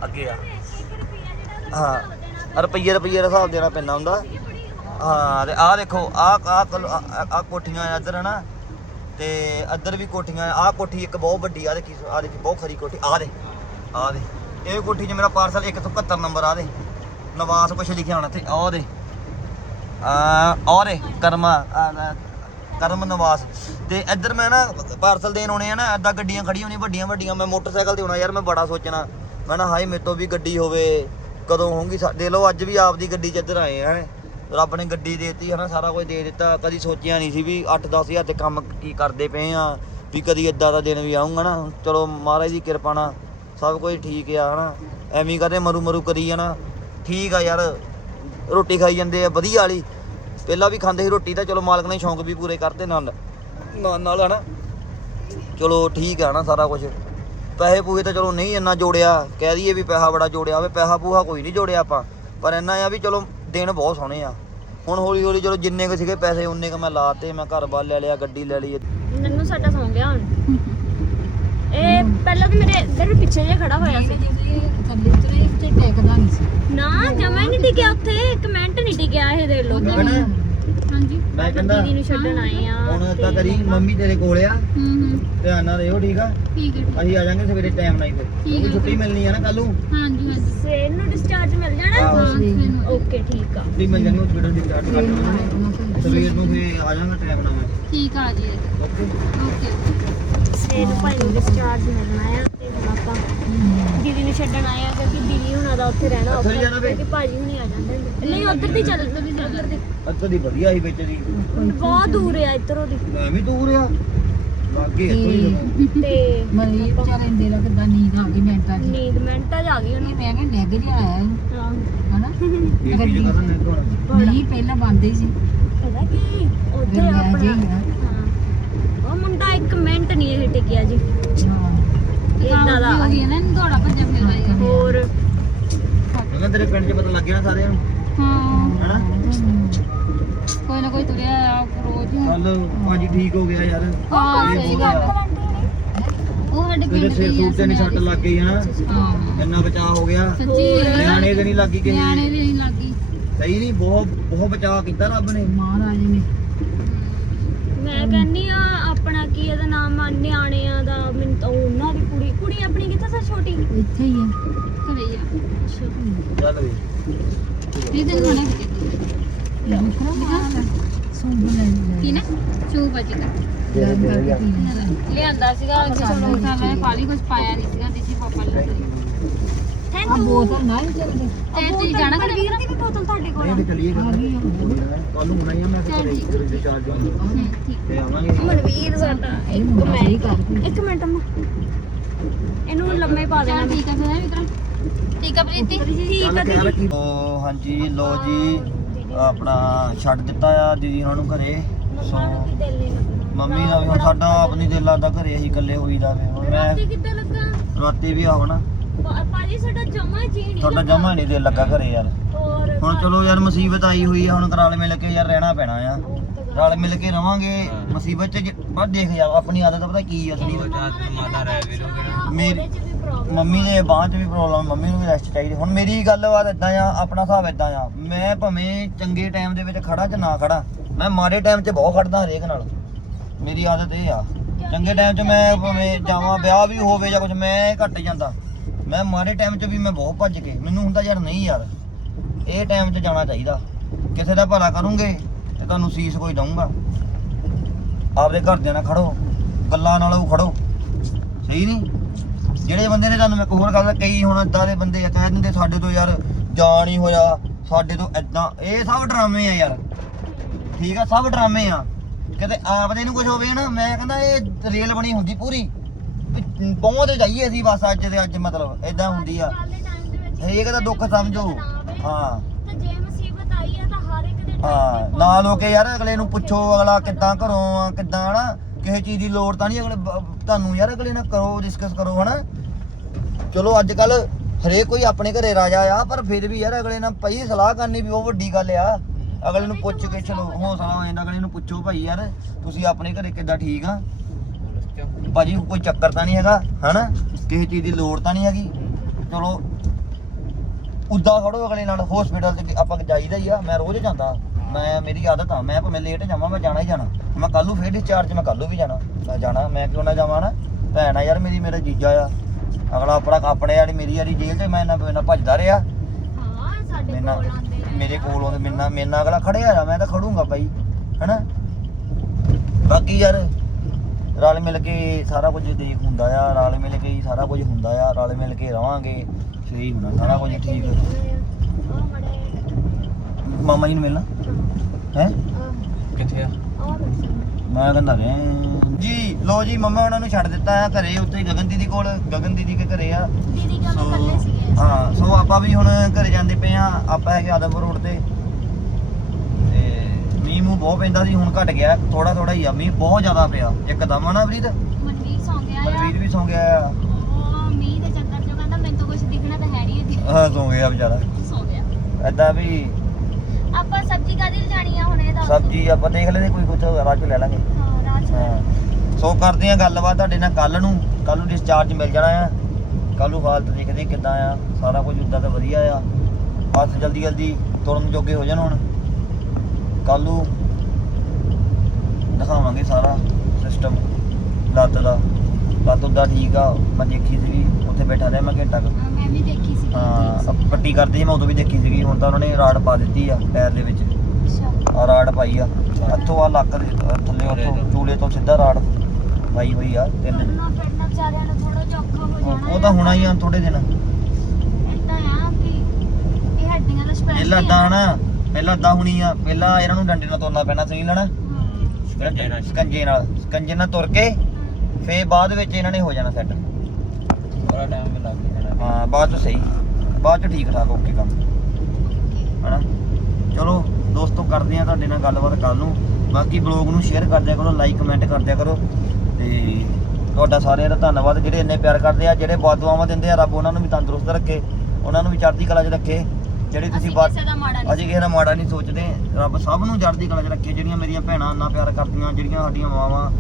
ਅੱਗੇ ਆ। ਹਾਂ, ਰੁਪਈਏ ਰੁਪਈਏ ਦਾ ਹਿਸਾਬ ਦੇਣਾ ਪੈਂਦਾ ਹੁੰਦਾ। ਹਾਂ, ਤੇ ਆਹ ਦੇਖੋ, ਆਹ ਆਹ ਆਹ ਕੋਠੀਆਂ ਆ ਇੱਧਰ, ਹਨਾ? ਤੇ ਇੱਧਰ ਵੀ ਕੋਠੀਆਂ ਆ। ਆਹ ਕੋਠੀ ਇੱਕ ਬਹੁਤ ਵੱਡੀ ਆ ਦੇਖੀ ਆ ਦੇਖੀ, ਬਹੁਤ ਖਰੀ ਕੋਠੀ। ਆ ਦੇ ਆ ਦੇ ਇਹ ਕੋਠੀ 'ਚ ਮੇਰਾ ਪਾਰਸਲ 171 ਨੰਬਰ ਆ ਦੇ ਨਵਾਸ ਕੁਛ ਲਿਖਿਆ ਹੋਣਾ ਤੇ ਆਹ ਦੇ ਆ ਔਰੇ ਕਰਮਾ ਕਰਮ ਨਿਵਾਸ। ਤੇ ਇੱਧਰ ਮੈਂ ਨਾ ਪਾਰਸਲ ਦੇਣ ਆਉਣੇ ਆ ਨਾ ਐਦਾਂ ਗੱਡੀਆਂ ਖੜੀਆਂ ਹੋਣੀਆਂ ਵੱਡੀਆਂ ਵੱਡੀਆਂ। ਮੈਂ ਮੋਟਰਸਾਈਕਲ ਤੇ ਆਉਣਾ ਯਾਰ, ਮੈਂ ਬੜਾ ਸੋਚਣਾ। ਮੈਂ ਨਾ ਹਾਏ, ਮੇਰੇ ਤੋਂ ਵੀ ਗੱਡੀ ਹੋਵੇ। ਕਦੋਂ ਹੋਊਗੀ? ਦੇ ਲਓ, ਅੱਜ ਵੀ ਆਪਦੀ ਗੱਡੀ 'ਚ ਇੱਧਰ ਆਏ ਆ ਰੱਬ ਨੇ ਗੱਡੀ ਦੇਤੀ, ਹਨਾ, ਸਾਰਾ ਕੁਝ ਦੇ ਦਿੱਤਾ। ਕਦੀ ਸੋਚਿਆ ਨਹੀਂ ਸੀ ਵੀ 8-10 ਹਜ਼ਾਰ ਤੇ ਕੰਮ ਕੀ ਕਰਦੇ ਪਏ ਆ, ਵੀ ਕਦੀ ਇਦਾਂ ਦਾ ਦਿਨ ਵੀ ਆਊਗਾ ਨਾ। ਚਲੋ, ਮਹਾਰਾਜ ਦੀ ਕਿਰਪਾ ਨਾਲ ਸਭ ਕੁਝ ਠੀਕ ਆ, ਹਨਾ। ਐਵੇਂ ਕਰਦੇ ਮਰੂ ਮਰੂ ਕਰੀ ਜਾਣਾ। ਠੀਕ ਆ ਯਾਰ, ਰੋਟੀ ਖਾਈ ਜਾਂਦੇ ਆ, ਵਧੀਆ ਵਾਲੀ। ਪਹਿਲਾਂ ਵੀ ਖਾਂਦੇ ਸੀ ਰੋਟੀ ਤਾਂ, ਚਲੋ, ਮਾਲਕ ਨੇ ਸ਼ੌਂਕ ਵੀ ਪੂਰੇ ਕਰਤੇ ਨਾਲ ਨਾਲ ਨਾਲ, ਹਨਾ। ਚਲੋ, ਠੀਕ ਆ ਨਾ ਸਾਰਾ ਕੁਝ। ਪੈਸੇ ਪੂਏ ਤਾਂ ਚਲੋ ਨਹੀਂ ਇੰਨਾ ਜੋੜਿਆ ਕਹਿ ਦਈਏ ਵੀ ਪੈਸਾ ਬੜਾ ਜੋੜਿਆ ਹੋਵੇ ਪੈਸਾ ਪੂਹਾ ਕੋਈ ਨਹੀਂ ਜੋੜਿਆ ਆਪਾਂ। ਪਰ ਇੰਨਾ ਆ ਵੀ ਚਲੋ ਦਿਨ ਬਹੁਤ ਸੋਹਣੇ ਆ। ਹੁਣ ਹੌਲੀ ਹੌਲੀ ਚਲੋ ਜਿੰਨੇ ਕੁ ਸੀਗੇ ਪੈਸੇ ਉਨੇ ਕੁ ਮੈਂ ਲਾਤੇ ਮੈਂ ਘਰ ਬਾਰ ਲੈ ਲਿਆ ਗੱਡੀ ਲੈ ਲਈ। ਨੰਨੂ ਸਾਡਾ ਸੌਂ ਗਿਆ ਹੁਣ। ਇਹ ਪਹਿਲਾਂ ਤਾਂ ਮੇਰੇ ਇੱਧਰ ਪਿੱਛੇ ਜੇ ਖੜਾ ਹੋਇਆ ਸੀ। ਥੱਲੇ ਉਤਰੇ ਤੇ ਟੇਕਦਾ ਨਹੀਂ ਸੀ। ਨਾ ਜਮਾ ਹੀ ਨਹੀਂ ਟਿਕਿਆ ਉੱਥੇ ਇੱਕ ਮਿੰਟ ਨਹੀਂ ਟਿਕਿਆ ਇਹ ਦੇ ਲੋ ਹਾਂਜੀ। ਮੈਂ ਕਹਿੰਦਾ ਦੀਦੀ ਨੂੰ ਛੱਡਣ ਆਏ ਆ ਹੁਣ ਏਦਾਂ ਕਰੀ ਮੰਮੀ ਤੇਰੇ ਕੋਲ ਆ। ਹੂੰ ਹੂੰ। ਧਿਆਨ ਨਾਲ ਰਹੋ ਠੀਕ ਆ? ਠੀਕ ਹੈ ਅਸੀਂ ਆ ਜਾਾਂਗੇ ਸਵੇਰੇ ਟਾਈਮ ਨਾਲ ਹੀ ਫਿਰ। ਕਿਉਂਕਿ ਛੁੱਟੀ ਮਿਲਣੀ ਆ ਨਾ ਕੱਲ ਨੂੰ। ਹਾਂਜੀ ਹਾਂਜੀ। ਸਵੇਰ ਨੂੰ ਡਿਸਚਾਰਜ ਮਿਲ ਜਾਣਾ? ਆਹੋ। ਓਕੇ ਠੀਕ ਆ। ਛੁੱਟੀ ਮਿਲ ਜਾਣੀ ਹਸਪੀਟਲ ਦੀ ਸਟਾਰਟ ਕਰ ਦੇਣਾ ਸਵੇਰ ਨੂੰ ਫੇਰ ਆ ਜਾਾਂਗੇ ਟਾਈਮ ਨਾਲ। ਮੈਂ ਠੀਕ ਆ ਜੀ। ਓਕੇ ਓਕੇ ਸਵੇਰ ਨੂੰ ਭਾਈ ਨੂੰ ਡਿਸਚਾਰਜ ਮਿਲਣਾ ਆ ਤੇ ਹੁਣ ਆਪਾਂ ਦੀਦੀ ਨੂੰ ਛੱਡਣ ਆਏ ਆ ਕਿਉਂਕਿ ਦੀਦੀ ਹੁਣਾਂ ਦਾ ਉੱਥੇ ਰਹਿਣਾ ਉੱਥੇ ਨੀ ਜਾਣਾ ਵੇ? ਕਿਉਂਕਿ ਭਾਜੀ ਹੁਣੀ ਆ ਜਾਂਦੇ ਹੁੰਦੇ। ਨਹੀਂ ਉੱਧਰ ਦੀ ਚੱਲ ਉੱਧਰ ਦੀ ਉੱਧਰ ਦੀ ਅੱਧਾ ਦੀ ਵਧੀਆ ਸੀ ਵਿੱਚ ਦੀ। ਬਹੁਤ ਦੂਰ ਆ ਇੱਧਰੋਂ ਦੀ ਐਵੇਂ ਦੂਰ ਆ। ਲਾਗੇ ਇੱਥੋਂ ਹੀ ਤੇ ਮਰੀ ਵਿਚਾਰੇ ਦੇ ਲਾ ਕਿਦਾਂ ਨੀਂਦ ਆ ਗਈ ਮਿੰਟਾਂ 'ਚ? ਨੀਂਦ ਮਿੰਟਾਂ 'ਚ ਆ ਗਈ ਨਹੀਂ ਮੈਂ ਕਿਹਾ ਡੈਗ ਜਿਹਾ ਆਇਆ ਸੀ, ਹਾਂ। ਹਨਾ? ਇਹ ਵੀ ਜਗ੍ਹਾ ਨਹੀਂ ਨਹੀਂ ਪਹਿਲਾਂ ਬੰਦ ਸੀ। ਪਤਾ ਕੀ? ਉੱਥੇ ਆਪਣਾ ਇੱਕ ਮਿੰਟ ਨਹੀਂ ਇਹ ਟਿਕਿਆ ਜੀ। ਹਾਂ ਇਦਾਂ ਦਾ ਉਹਦੀ ਨਾ ਦੌੜਾ ਭੱਜਾ ਫਿਰਦਾ ਹੋਰ। ਮੈਂ ਤੇਰੇ ਪਿੰਡ 'ਚ ਪਤਾ ਲੱਗ ਗਿਆ ਨਾ ਸਾਰਿਆਂ ਨੂੰ। ਹਾਂ। ਹਨਾ? ਕੋਈ ਨਾ ਕੋਈ ਤੁਰਿਆ ਆ ਰੋਜ਼ ਚੱਲ ਭਾਜੀ ਠੀਕ ਹੋ ਗਿਆ ਯਾਰ। ਹਾਂ ਇਹ ਸਹੀ ਬਹੁਤ ਗੱਲ। ਆ। ਉਹ ਸਾਡੇ ਤੇਰੇ ਪਿੰਡ ਸਿਰ ਦੀ ਸੂਟ ਤੇ ਨਹੀਂ ਸੱਟ ਲੱਗ ਗਈ ਹਨਾ? ਹਾਂ। ਇੰਨਾ ਬਚਾਅ ਹੋ ਗਿਆ। ਸੱਚੀ ਨਿਆਣੇ ਤੇ ਨਹੀਂ ਲੱਗੀ ਕਿਸੇ ਨਿਆਣੇ ਦੀ। ਦੇ ਨਹੀਂ ਲੱਗੀ। ਸਹੀ ਨਹੀਂ ਬਹੁਤ ਬਹੁਤ ਬਚਾਅ ਕੀਤਾ ਰੱਬ ਨੇ। ਮਹਾਰਾਜ ਨੇ। ਮੈਂ ਕਹਿੰਨੀ ਆ ਆਪਣਾ ਕੀ ਇਹਦਾ ਨਾਮ ਆ ਨਿਆਣਿਆਂ ਦਾ ਮੈਨੂੰ ਤਾਂ ਉਹਨਾਂ ਦੀ ਕੁੜੀ ਕੁੜੀ ਆਪਣੀ ਕਿੱਥੇ ਸਾ ਛੋਟੀ? ਇੱਥੇ ਹੀ ਆ। ਘਰੇ ਹੀ ਆ। ਅੱਛਾ। ਚੱਲ ਵੇ। ਇਹ ਦਿਨ ਹੋਣਾ ਲੈ। ਕੀ ਨਾ? ਦਾ। ਲਿਆਂਦਾ ਸੀਗਾ ਅੱਜ ਸਾਨੂੰ ਪਾਲੀ ਕੁਝ ਪਾਇਆ ਨਹੀਂ ਸੀਗਾ ਦੇਸੀ ਪਾਪਾ ਨੇ ਆ ਥੈਂਕ ਯੂ ਬੋਤਲ ਨਾ ਹੀ ਚੱਲਦੀ ਤੇ ਤੁਸੀਂ ਜਾਣਾ ਕਰ ਵੀਰ ਦੀ ਬੋਤਲ ਤੁਹਾਡੇ ਕੋਲ ਨਹੀਂ ਤੇ ਚੱਲੀਏ ਆ ਗਈ ਆ। ਕੱਲ ਨੂੰ ਹੋਣਾ ਹੀ ਆ ਮੈਂ ਫਿਰ ਚੱਲ ਠੀਕ। ਰਿਚਾਰਜ ਹਮ, ਠੀਕ। ਤੇ ਆਵਾਂਗੇ। ਮਨਵੀਰ ਸਾਡਾ ਇਹ ਮੁੰਡਾ ਸਹੀ ਕਰ ਇੱਕ ਮਿੰਟ ਅੰਮਾ। ਇਹਨੂੰ ਲੰਮੇ ਪਾ ਦੇਣਾ। ਠੀਕ ਆ ਫਿਰ ਵਿਕਰਮ ਠੀਕ ਆ ਪ੍ਰੀਤੀ? ਠੀਕ ਆ ਚੱਲ ਦੀਦੀ। ਖਿਆਲ ਰੱਖੀ ਓ ਹਾਂਜੀ ਲੋ ਜੀ ਆਪਣਾ ਛੱਡ ਦਿੱਤਾ ਆ ਦੀਦੀ ਉਹਨਾਂ ਨੂੰ ਘਰੇ। ਸੋ। ਮੰਮਾ ਦਾ ਵੀ ਹੁਣ ਸਾਡਾ ਆਪ ਨਹੀਂ ਦਿਲ ਲੱਗਦਾ ਘਰੇ ਅਸੀਂ ਇਕੱਲੇ ਹੋਈ ਜਾਵੇ ਹੁਣ ਮੈਂ ਰਾਤੀ ਕਿੱਦਾਂ ਲੱਗਾ? ਰਾਤੀ ਵੀ ਆਉਣਾ ਪਾ- ਭਾਜੀ ਸਾਡਾ ਜਮਾ ਜੀ ਨਹੀਂ ਤੁਹਾਡਾ ਲੱਗਾ। ਜਮਾ ਨਹੀਂ ਦਿਲ ਲੱਗਾ ਘਰੇ ਯਾਰ। ਹੋਰ ਹੁਣ ਚਲੋ ਯਾਰ ਮੁਸੀਬਤ ਆਈ ਹੋਈ ਆ ਹੁਣ ਰਲ ਮਿਲ ਕੇ ਯਾਰ ਰਹਿਣਾ ਪੈਣਾ ਆ। ਰਲ ਮਿਲ ਕੇ ਰਵਾਂਗੇ ਮੁਸੀਬਤ ਚ ਜੇ- ਬਸ ਦੇਖ ਯਾਰ ਆਪਣੀ ਆਦਤ ਪਤਾ ਕੀ ਆ ਅਸਲੀ ਮੇਰੀ ਵੀ ਮੰਮੀ ਦੇ ਬਾਂਹ 'ਚ ਵੀ ਪ੍ਰੋਬਲਮ ਮੰਮੀ ਨੂੰ ਵੀ ਰੈਸਟ ਚਾਹੀਦੀ। ਹੁਣ ਮੇਰੀ ਗੱਲਬਾਤ ਇਦਾਂ ਆ ਆਪਣਾ ਹਿਸਾਬ ਇਦਾਂ ਆ। ਮੈਂ ਭਾਵੇਂ ਚੰਗੇ ਟਾਈਮ ਦੇ ਵਿੱਚ ਖੜਾ ਚ ਨਾ ਖੜਾ ਮੈਂ ਮਾੜੇ ਟਾਈਮ 'ਚ ਬਹੁਤ ਖੜਦਾ ਹਰੇਕ ਨਾਲ। ਮੇਰੀ ਆਦਤ ਇਹ ਆ। ਚੰਗੇ ਟਾਈਮ 'ਚ ਮੈਂ ਭਾਵੇਂ ਜਾਵਾਂ ਵਿਆਹ ਵੀ ਹੋਵੇ ਜਾਂ ਕੁਝ ਮੈਂ ਘੱਟ ਜਾਂਦਾ। ਮੈਂ ਮਾੜੇ ਟਾਈਮ 'ਚ ਵੀ ਮੈਂ ਬਹੁਤ ਭੱਜ ਕੇ, ਮੈਨੂੰ ਹੁੰਦਾ ਯਾਰ ਨਹੀਂ ਯਾਰ, ਇਹ ਟਾਈਮ 'ਚ ਜਾਣਾ ਚਾਹੀਦਾ। ਕਿਸੇ ਦਾ ਭਲਾ ਕਰੂੰਗੇ ਤੇ ਤੁਹਾਨੂੰ ਸੀਸ ਕੋਈ ਦਊਂਗਾ। ਆਪਦੇ ਘਰਦਿਆਂ ਨਾਲ ਖੜੋ, ਗੱਲਾਂ ਨਾਲੋਂ ਖੜੋ। ਸਹੀ ਨਹੀਂ? ਜਿਹੜੇ ਬੰਦੇ ਨੇ ਤੁਹਾਨੂੰ ਮੈਂ ਇੱਕ ਹੋਰ ਗੱਲ ਕਈ ਹੁਣ ਏਦਾਂ ਦੇ ਬੰਦੇ ਆ ਕਹਿ ਦਿੰਦੇ ਸਾਡੇ ਤੋਂ ਯਾਰ ਜਾਣ ਹੀ ਹੋਇਆ, ਸਾਡੇ ਤੋਂ ਏਦਾਂ, ਇਹ ਸਭ ਡਰਾਮੇ ਆ ਯਾਰ। ਠੀਕ ਆ, ਸਭ ਡਰਾਮੇ ਆ। ਕਿਤੇ ਆਪਦੇ ਨੂੰ ਕੁਝ ਹੋਵੇ ਨਾ, ਮੈਂ ਕਹਿੰਦਾ ਇਹ ਰੇਲ ਬਣੀ ਹੁੰਦੀ ਪੂਰੀ। ਪਹੁੰਚ ਜਾਈਏ ਅਸੀਂ ਬਸ ਅੱਜ ਦੇ ਅੱਜ ਮਤਲਬ ਏਦਾਂ ਹੁੰਦੀ ਆ। ਹਰੇਕ ਦਾ ਦੁੱਖ ਸਮਝੋ। ਹਾਂ। ਤਾਂ ਜੇ ਮੁਸੀਬਤ ਆਈ ਆ ਤਾਂ ਹਰ ਇੱਕ ਦੇ time ਹਾਂ ਤੇ ਨਾ ਲੋਕੇ ਯਾਰ ਅਗਲੇ ਨੂੰ ਪੁੱਛੋ ਅਗਲਾ ਕਿੱਦਾਂ ਘਰੋਂ ਆ ਕਿੱਦਾਂ ਹਨਾ? ਕਿਸੇ ਚੀਜ਼ ਦੀ ਲੋੜ ਤਾਂ ਨਹੀਂ ਅਗਲੇ ਤੁਹਾਨੂੰ ਯਾਰ ਅਗਲੇ ਨਾਲ ਕਰੋ ਡਿਸਕਸ ਕਰੋ ਹਨਾ? ਚਲੋ ਅੱਜ ਕੱਲ ਹਰੇਕ ਕੋਈ ਆਪਣੇ ਘਰੇ ਰਾਜਾ ਆ ਪਰ ਫਿਰ ਵੀ ਯਾਰ ਅਗਲੇ ਨਾਲ ਪਈ ਸਲਾਹ ਕਰਨੀ ਵੀ ਉਹ ਵੱਡੀ ਗੱਲ ਆ। ਅਗਲੇ ਨੂੰ ਪੁੱਛ ਕੇ ਚਲੋ ਹੌਸਲਾ ਹੋ ਜਾਂਦਾ ਅਗਲੇ ਨੂੰ ਪੁੱਛੋ ਭਾਈ ਯਾਰ ਤੁਸੀਂ ਆਪਣੇ ਘਰੇ ਕਿੱਦਾਂ ਠੀਕ ਆ? ਭਾਜੀ ਕੋਈ ਚੱਕਰ ਤਾਂ ਨਹੀਂ ਹੈਗਾ ਹਨਾ? ਕਿਸੇ ਚੀਜ਼ ਦੀ ਲੋੜ ਤਾਂ ਨਹੀਂ ਹੈਗੀ। ਚਲੋ ਉੱਦਾਂ ਖੜੋ ਅਗਲੇ ਨਾਲ ਹਸਪੀਟਲ ਤੇ ਆਪਾਂ ਜਾਈਦਾ ਹੀ ਆ ਮੈਂ ਰੋਜ਼ ਜਾਂਦਾ। ਮੈਂ ਮੇਰੀ ਆਦਤ ਆ ਮੈਂ ਭਾਵੇਂ ਲੇਟ ਜਾਵਾਂ ਮੈਂ ਜਾਣਾ ਹੀ ਜਾਣਾ। ਮੈਂ ਕੱਲ ਨੂੰ ਫੇਰ ਡਿਸਚਾਰਜ ਮੈਂ ਕੱਲ ਨੂੰ ਵੀ ਜਾਣਾ। ਮੈਂ ਜਾਣਾ ਮੈਂ ਕਿਉਂ ਨਾ ਜਾਵਾਂ ਨਾ? ਭੈਣ ਆ ਯਾਰ ਮੇਰੀ ਮੇਰਾ ਜੀਜਾ ਆ। ਅਗਲਾ ਆਪਣਾ ਆਪਣੇ ਵਾਲੀ ਮੇਰੀ ਵਾਲੀ ਜੇਲ੍ਹ ਤੇ ਮੈਂ ਨਾ ਨਾ ਭੱਜਦਾ ਰਿਹਾ। ਹਾਂ ਸਾਡੇ ਕੋਲ ਆਉਂਦੇ ਮੇਰੇ। ਕੋਲ ਆਉਂਦੇ ਮੇਰੇ ਨਾਲ ਅਗਲਾ ਖੜਿਆ ਆ ਮੈਂ ਤਾਂ ਖੜੂੰਗਾ ਬਾਈ ਹੈਨਾ? ਬਾਕੀ ਯਾਰ ਰਲ ਮਿਲ ਕੇ ਸਾਰਾ ਕੁਝ ਦੇਖ ਹੁੰਦਾ ਆ ਰਲ ਮਿਲ ਕੇ ਹੀ ਸਾਰਾ ਕੁਝ ਹੁੰਦਾ ਆ ਰਲ ਮਿਲ ਕੇ ਰਵਾਂਗੇ ਸਹੀ ਹੋਣਾ ਸਾਰਾ ਕੁਝ ਠੀਕ। ਮਾਮਾ ਜੀ ਨੂੰ ਮਿਲਣਾ? ਹੈ? ਕਿੱਥੇ ਆ? ਮੈਂ ਕਹਿੰਦਾ ਰਿਹਾ ਜੀ ਲੋ ਜੀ ਮੰਮਾ ਉਹਨਾਂ ਨੂੰ ਛੱਡ ਦਿੱਤਾ ਆ ਘਰੇ ਉੱਤੇ ਗਗਨ ਦੀਦੀ ਕੋਲ ਗਗਨ ਦੀਦੀ ਕੇ ਘਰੇ ਆ। ਦੀਦੀ ਸੋ ਇਕੱਲੇ ਸੀਗੇ। ਹਾਂ ਸੋ ਆਪਾਂ ਵੀ ਹੁਣ ਘਰੇ ਜਾਂਦੇ ਪਏ ਆ ਆਪਾਂ ਹੈਗੇ ਆਦਮਪੁਰ ਰੋਡ ਤੇ। ਮੀਂਹ ਬਹੁਤ ਪੈਂਦਾ ਸੀ ਹੁਣ ਘਟ ਗਿਆ ਥੋੜਾ ਥੋੜਾ ਹੀ ਆ ਮੀਂਹ ਬਹੁਤ ਜ਼ਿਆਦਾ ਪਿਆ। ਇੱਕਦਮ ਆ ਨਾ ਪ੍ਰੀਤ? ਮਨਵੀਰ ਸੌਂ ਗਿਆ ਆ। ਮਨਵੀਰ ਵੀ ਸੌਂ ਗਿਆ ਆ। ਉਹ ਮੀਂਹ ਦੇ ਚੱਕਰ ਚੋਂ ਕਹਿੰਦਾ ਮੈਨੂੰ ਤਾਂ ਕੁਝ ਦਿਖਣਾ ਤਾਂ ਹੈ ਨਹੀਂ ਇੱਥੇ। ਹਾਂ ਸੌਂ ਗਿਆ ਵਿਚਾਰਾ। ਸੌਂ ਗਿਆ। ਏਦਾਂ ਵੀ ਆਪਾਂ ਸਬਜ਼ੀ ਕਾਦੀ ਲਿਜਾਣੀ ਆ ਹੁਣ ਇਹ ਦੱਸ? ਦਿਓ। ਸਬਜੀ ਆਪਾਂ ਦੇਖ ਲੈਂਦੇ ਕੋਈ ਕੁਝ ਰਾਜੂ ਲੈ ਲਾਂਗੇ। ਹਾਂ ਸੋ ਕਰਦੇ ਆ ਗੱਲਬਾਤ ਤੁਹਾਡੇ ਨਾਲ ਕੱਲ ਨੂੰ। ਕੱਲ ਨੂੰ ਡਿਸਚਾਰਜ ਮਿਲ ਜਾਣਾ ਆ। ਕੱਲ ਨੂੰ ਹਾਲਤ ਦੇਖਦੇ ਕਿੱਦਾਂ ਆ। ਸਾਰਾ ਕੁਝ ਉਦਾਂ ਤਾਂ ਵਧੀਆ ਆ। ਬਸ ਜਲਦੀ ਜਲਦੀ ਤੁਰਨ ਜੋਗੇ ਹੋ ਜਾਣ ਹੁਣ। ਕੱਲ ਨੂੰ ਦਿਖਾਵਾਂਗੇ ਸਾਰਾ ਸਿਸਟਮ ਲੱਤ ਦਾ। ਲੱਤ ਉਦਾਂ ਠੀਕ ਆ ਮੈਂ ਦੇਖੀ ਸੀਗੀ ਉੱਥੇ ਬੈਠਾ ਰਿਹਾ ਮੈਂ ਘੰਟਾ ਕੁ। ਮੈਂ ਵੀ ਦੇਖੀ ਸੀ ਹਾਂ ਪੱਟੀ ਕਰਦੇ ਸੀ ਮੈਂ ਉਦੋਂ ਵੀ ਦੇਖੀ ਸੀਗੀ ਹੁਣ ਤਾਂ ਉਹਨਾਂ ਨੇ ਰਾੜ ਪਾ ਦਿੱਤੀ ਆ ਪੈਰ ਦੇ ਵਿੱਚ। ਅੱਛਾ। ਆ ਰਾੜ ਪਾਈ ਆ। ਹੱਥੋਂ ਆ ਲੱਕ ਦੇ ਥੱਲੇ ਉੱਥੋਂ ਚੂਲੇ ਤੋਂ ਸਿੱਧਾ ਰਾੜ ਪਾਈ ਹੋਈ ਆ ਤਿੰਨ। ਫਿਰਨਾ ਫਿਰਨਾ ਵਿਚਾਰਿਆਂ ਨੂੰ ਥੋੜਾ ਜਿਹਾ ਔਖਾ ਹੋ ਜਾਣਾ ਉਹ ਤਾਂ ਹੋਣਾ ਹੀ ਆ ਥੋੜੇ ਦਿਨ। ਏਦਾਂ ਆ ਕਿ ਇਹ ਹੱਡੀਆਂ ਦਾ ਸਪੈਸ਼ਲ ਪਹਿਲਾਂ ਏਦਾਂ ਨਾ। ਪਹਿਲਾਂ ਏਦਾਂ ਹੋਣੀ ਆ ਪਹਿਲਾਂ ਇਹਨਾਂ ਨੂੰ ਡੰਡੇ ਨਾਲ ਤੁਰਨਾ ਪੈਣਾ ਸਹੀ ਲੈਣਾ। ਸਕੰਜੇ ਨਾਲ। ਸਕੰਜੇ ਨਾਲ। ਸਕੰਜੇ ਨਾਲ ਤੁਰ ਕੇ ਫੇਰ ਬਾਅਦ ਵਿੱਚ ਇਹਨਾਂ ਨੇ ਹੋ ਜਾਣਾ ਸੈੱਟ ਬੜਾ ਟਾਈਮ ਲੱਗ ਜਾਣਾ। ਹਾਂ ਬਾਅਦ ਚ ਸਹੀ। ਬਾਅਦ ਚ ਠੀਕ ਠਾਕ ਓਕੇ ਕੰਮ। ਹਨਾ? ਚਲੋ ਦੋਸਤੋ ਕਰਦੇ ਆ ਤੁਹਾਡੇ ਨਾਲ ਗੱਲਬਾਤ ਕੱਲ ਨੂੰ। ਬਾਕੀ ਬਲੌਗ ਨੂੰ ਸ਼ੇਅਰ ਕਰ ਦਿਆ ਕਰੋ ਲਾਈਕ ਕਮੈਂਟ ਕਰ ਦਿਆ ਕਰੋ। ਤੇ ਤੁਹਾਡਾ ਸਾਰਿਆਂ ਦਾ ਧੰਨਵਾਦ। ਜਿਹੜੇ ਇੰਨੇ ਪਿਆਰ ਕਰਦੇ ਆ ਜਿਹੜੇ ਬਹੁਤ ਦੁਆਵਾਂ ਦਿੰਦੇ ਆ ਰੱਬ ਉਹਨਾਂ ਨੂੰ ਵੀ ਤੰਦਰੁਸਤ ਰੱਖੇ ਉਹਨਾਂ ਨੂੰ ਵੀ ਚੜ੍ਹਦੀ ਕਲਾ 'ਚ ਰੱਖੇ। ਜਿਹੜੇ ਤੁਸੀਂ ਅਸੀਂ ਬਾਤ ਕਿਸੇ ਦਾ ਮਾੜਾ ਨਹੀਂ ਅਜੇ ਕਿਸੇ ਦਾ ਮਾੜਾ ਨਹੀਂ ਸੋਚਦੇ। ਰੱਬ ਸਭ ਨੂੰ ਚੜ੍ਹਦੀ ਕਲਾ 'ਚ ਰੱਖੇ ਜਿਹੜੀਆਂ ਮੇਰੀਆਂ ਭੈਣਾਂ ਇੰਨਾ ਪਿਆਰ ਕਰਦੀਆਂ ਜਿਹੜੀਆਂ ਸਾਡੀਆਂ ਮਾਵਾਂ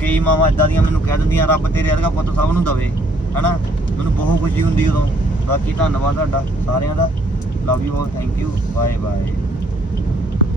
ਕਈ ਮਾਵਾਂ ਇਦਾਂ ਦੀਆਂ ਮੈਨੂੰ ਕਹਿ ਦਿੰਦੀਆਂ ਰੱਬ ਤੇਰੇ ਵਰਗਾ ਪੁੱਤ ਸਭ ਨੂੰ ਦਵੇ। ਹਨਾ? ਮੈਨੂੰ ਬਹੁਤ ਖੁਸ਼ੀ ਹੁੰਦੀ ਉਦੋਂ। ਬਾਕੀ ਧੰਨਵਾਦ ਤੁਹਾਡਾ ਸਾਰਿਆਂ ਦਾ। Love you all thank you bye bye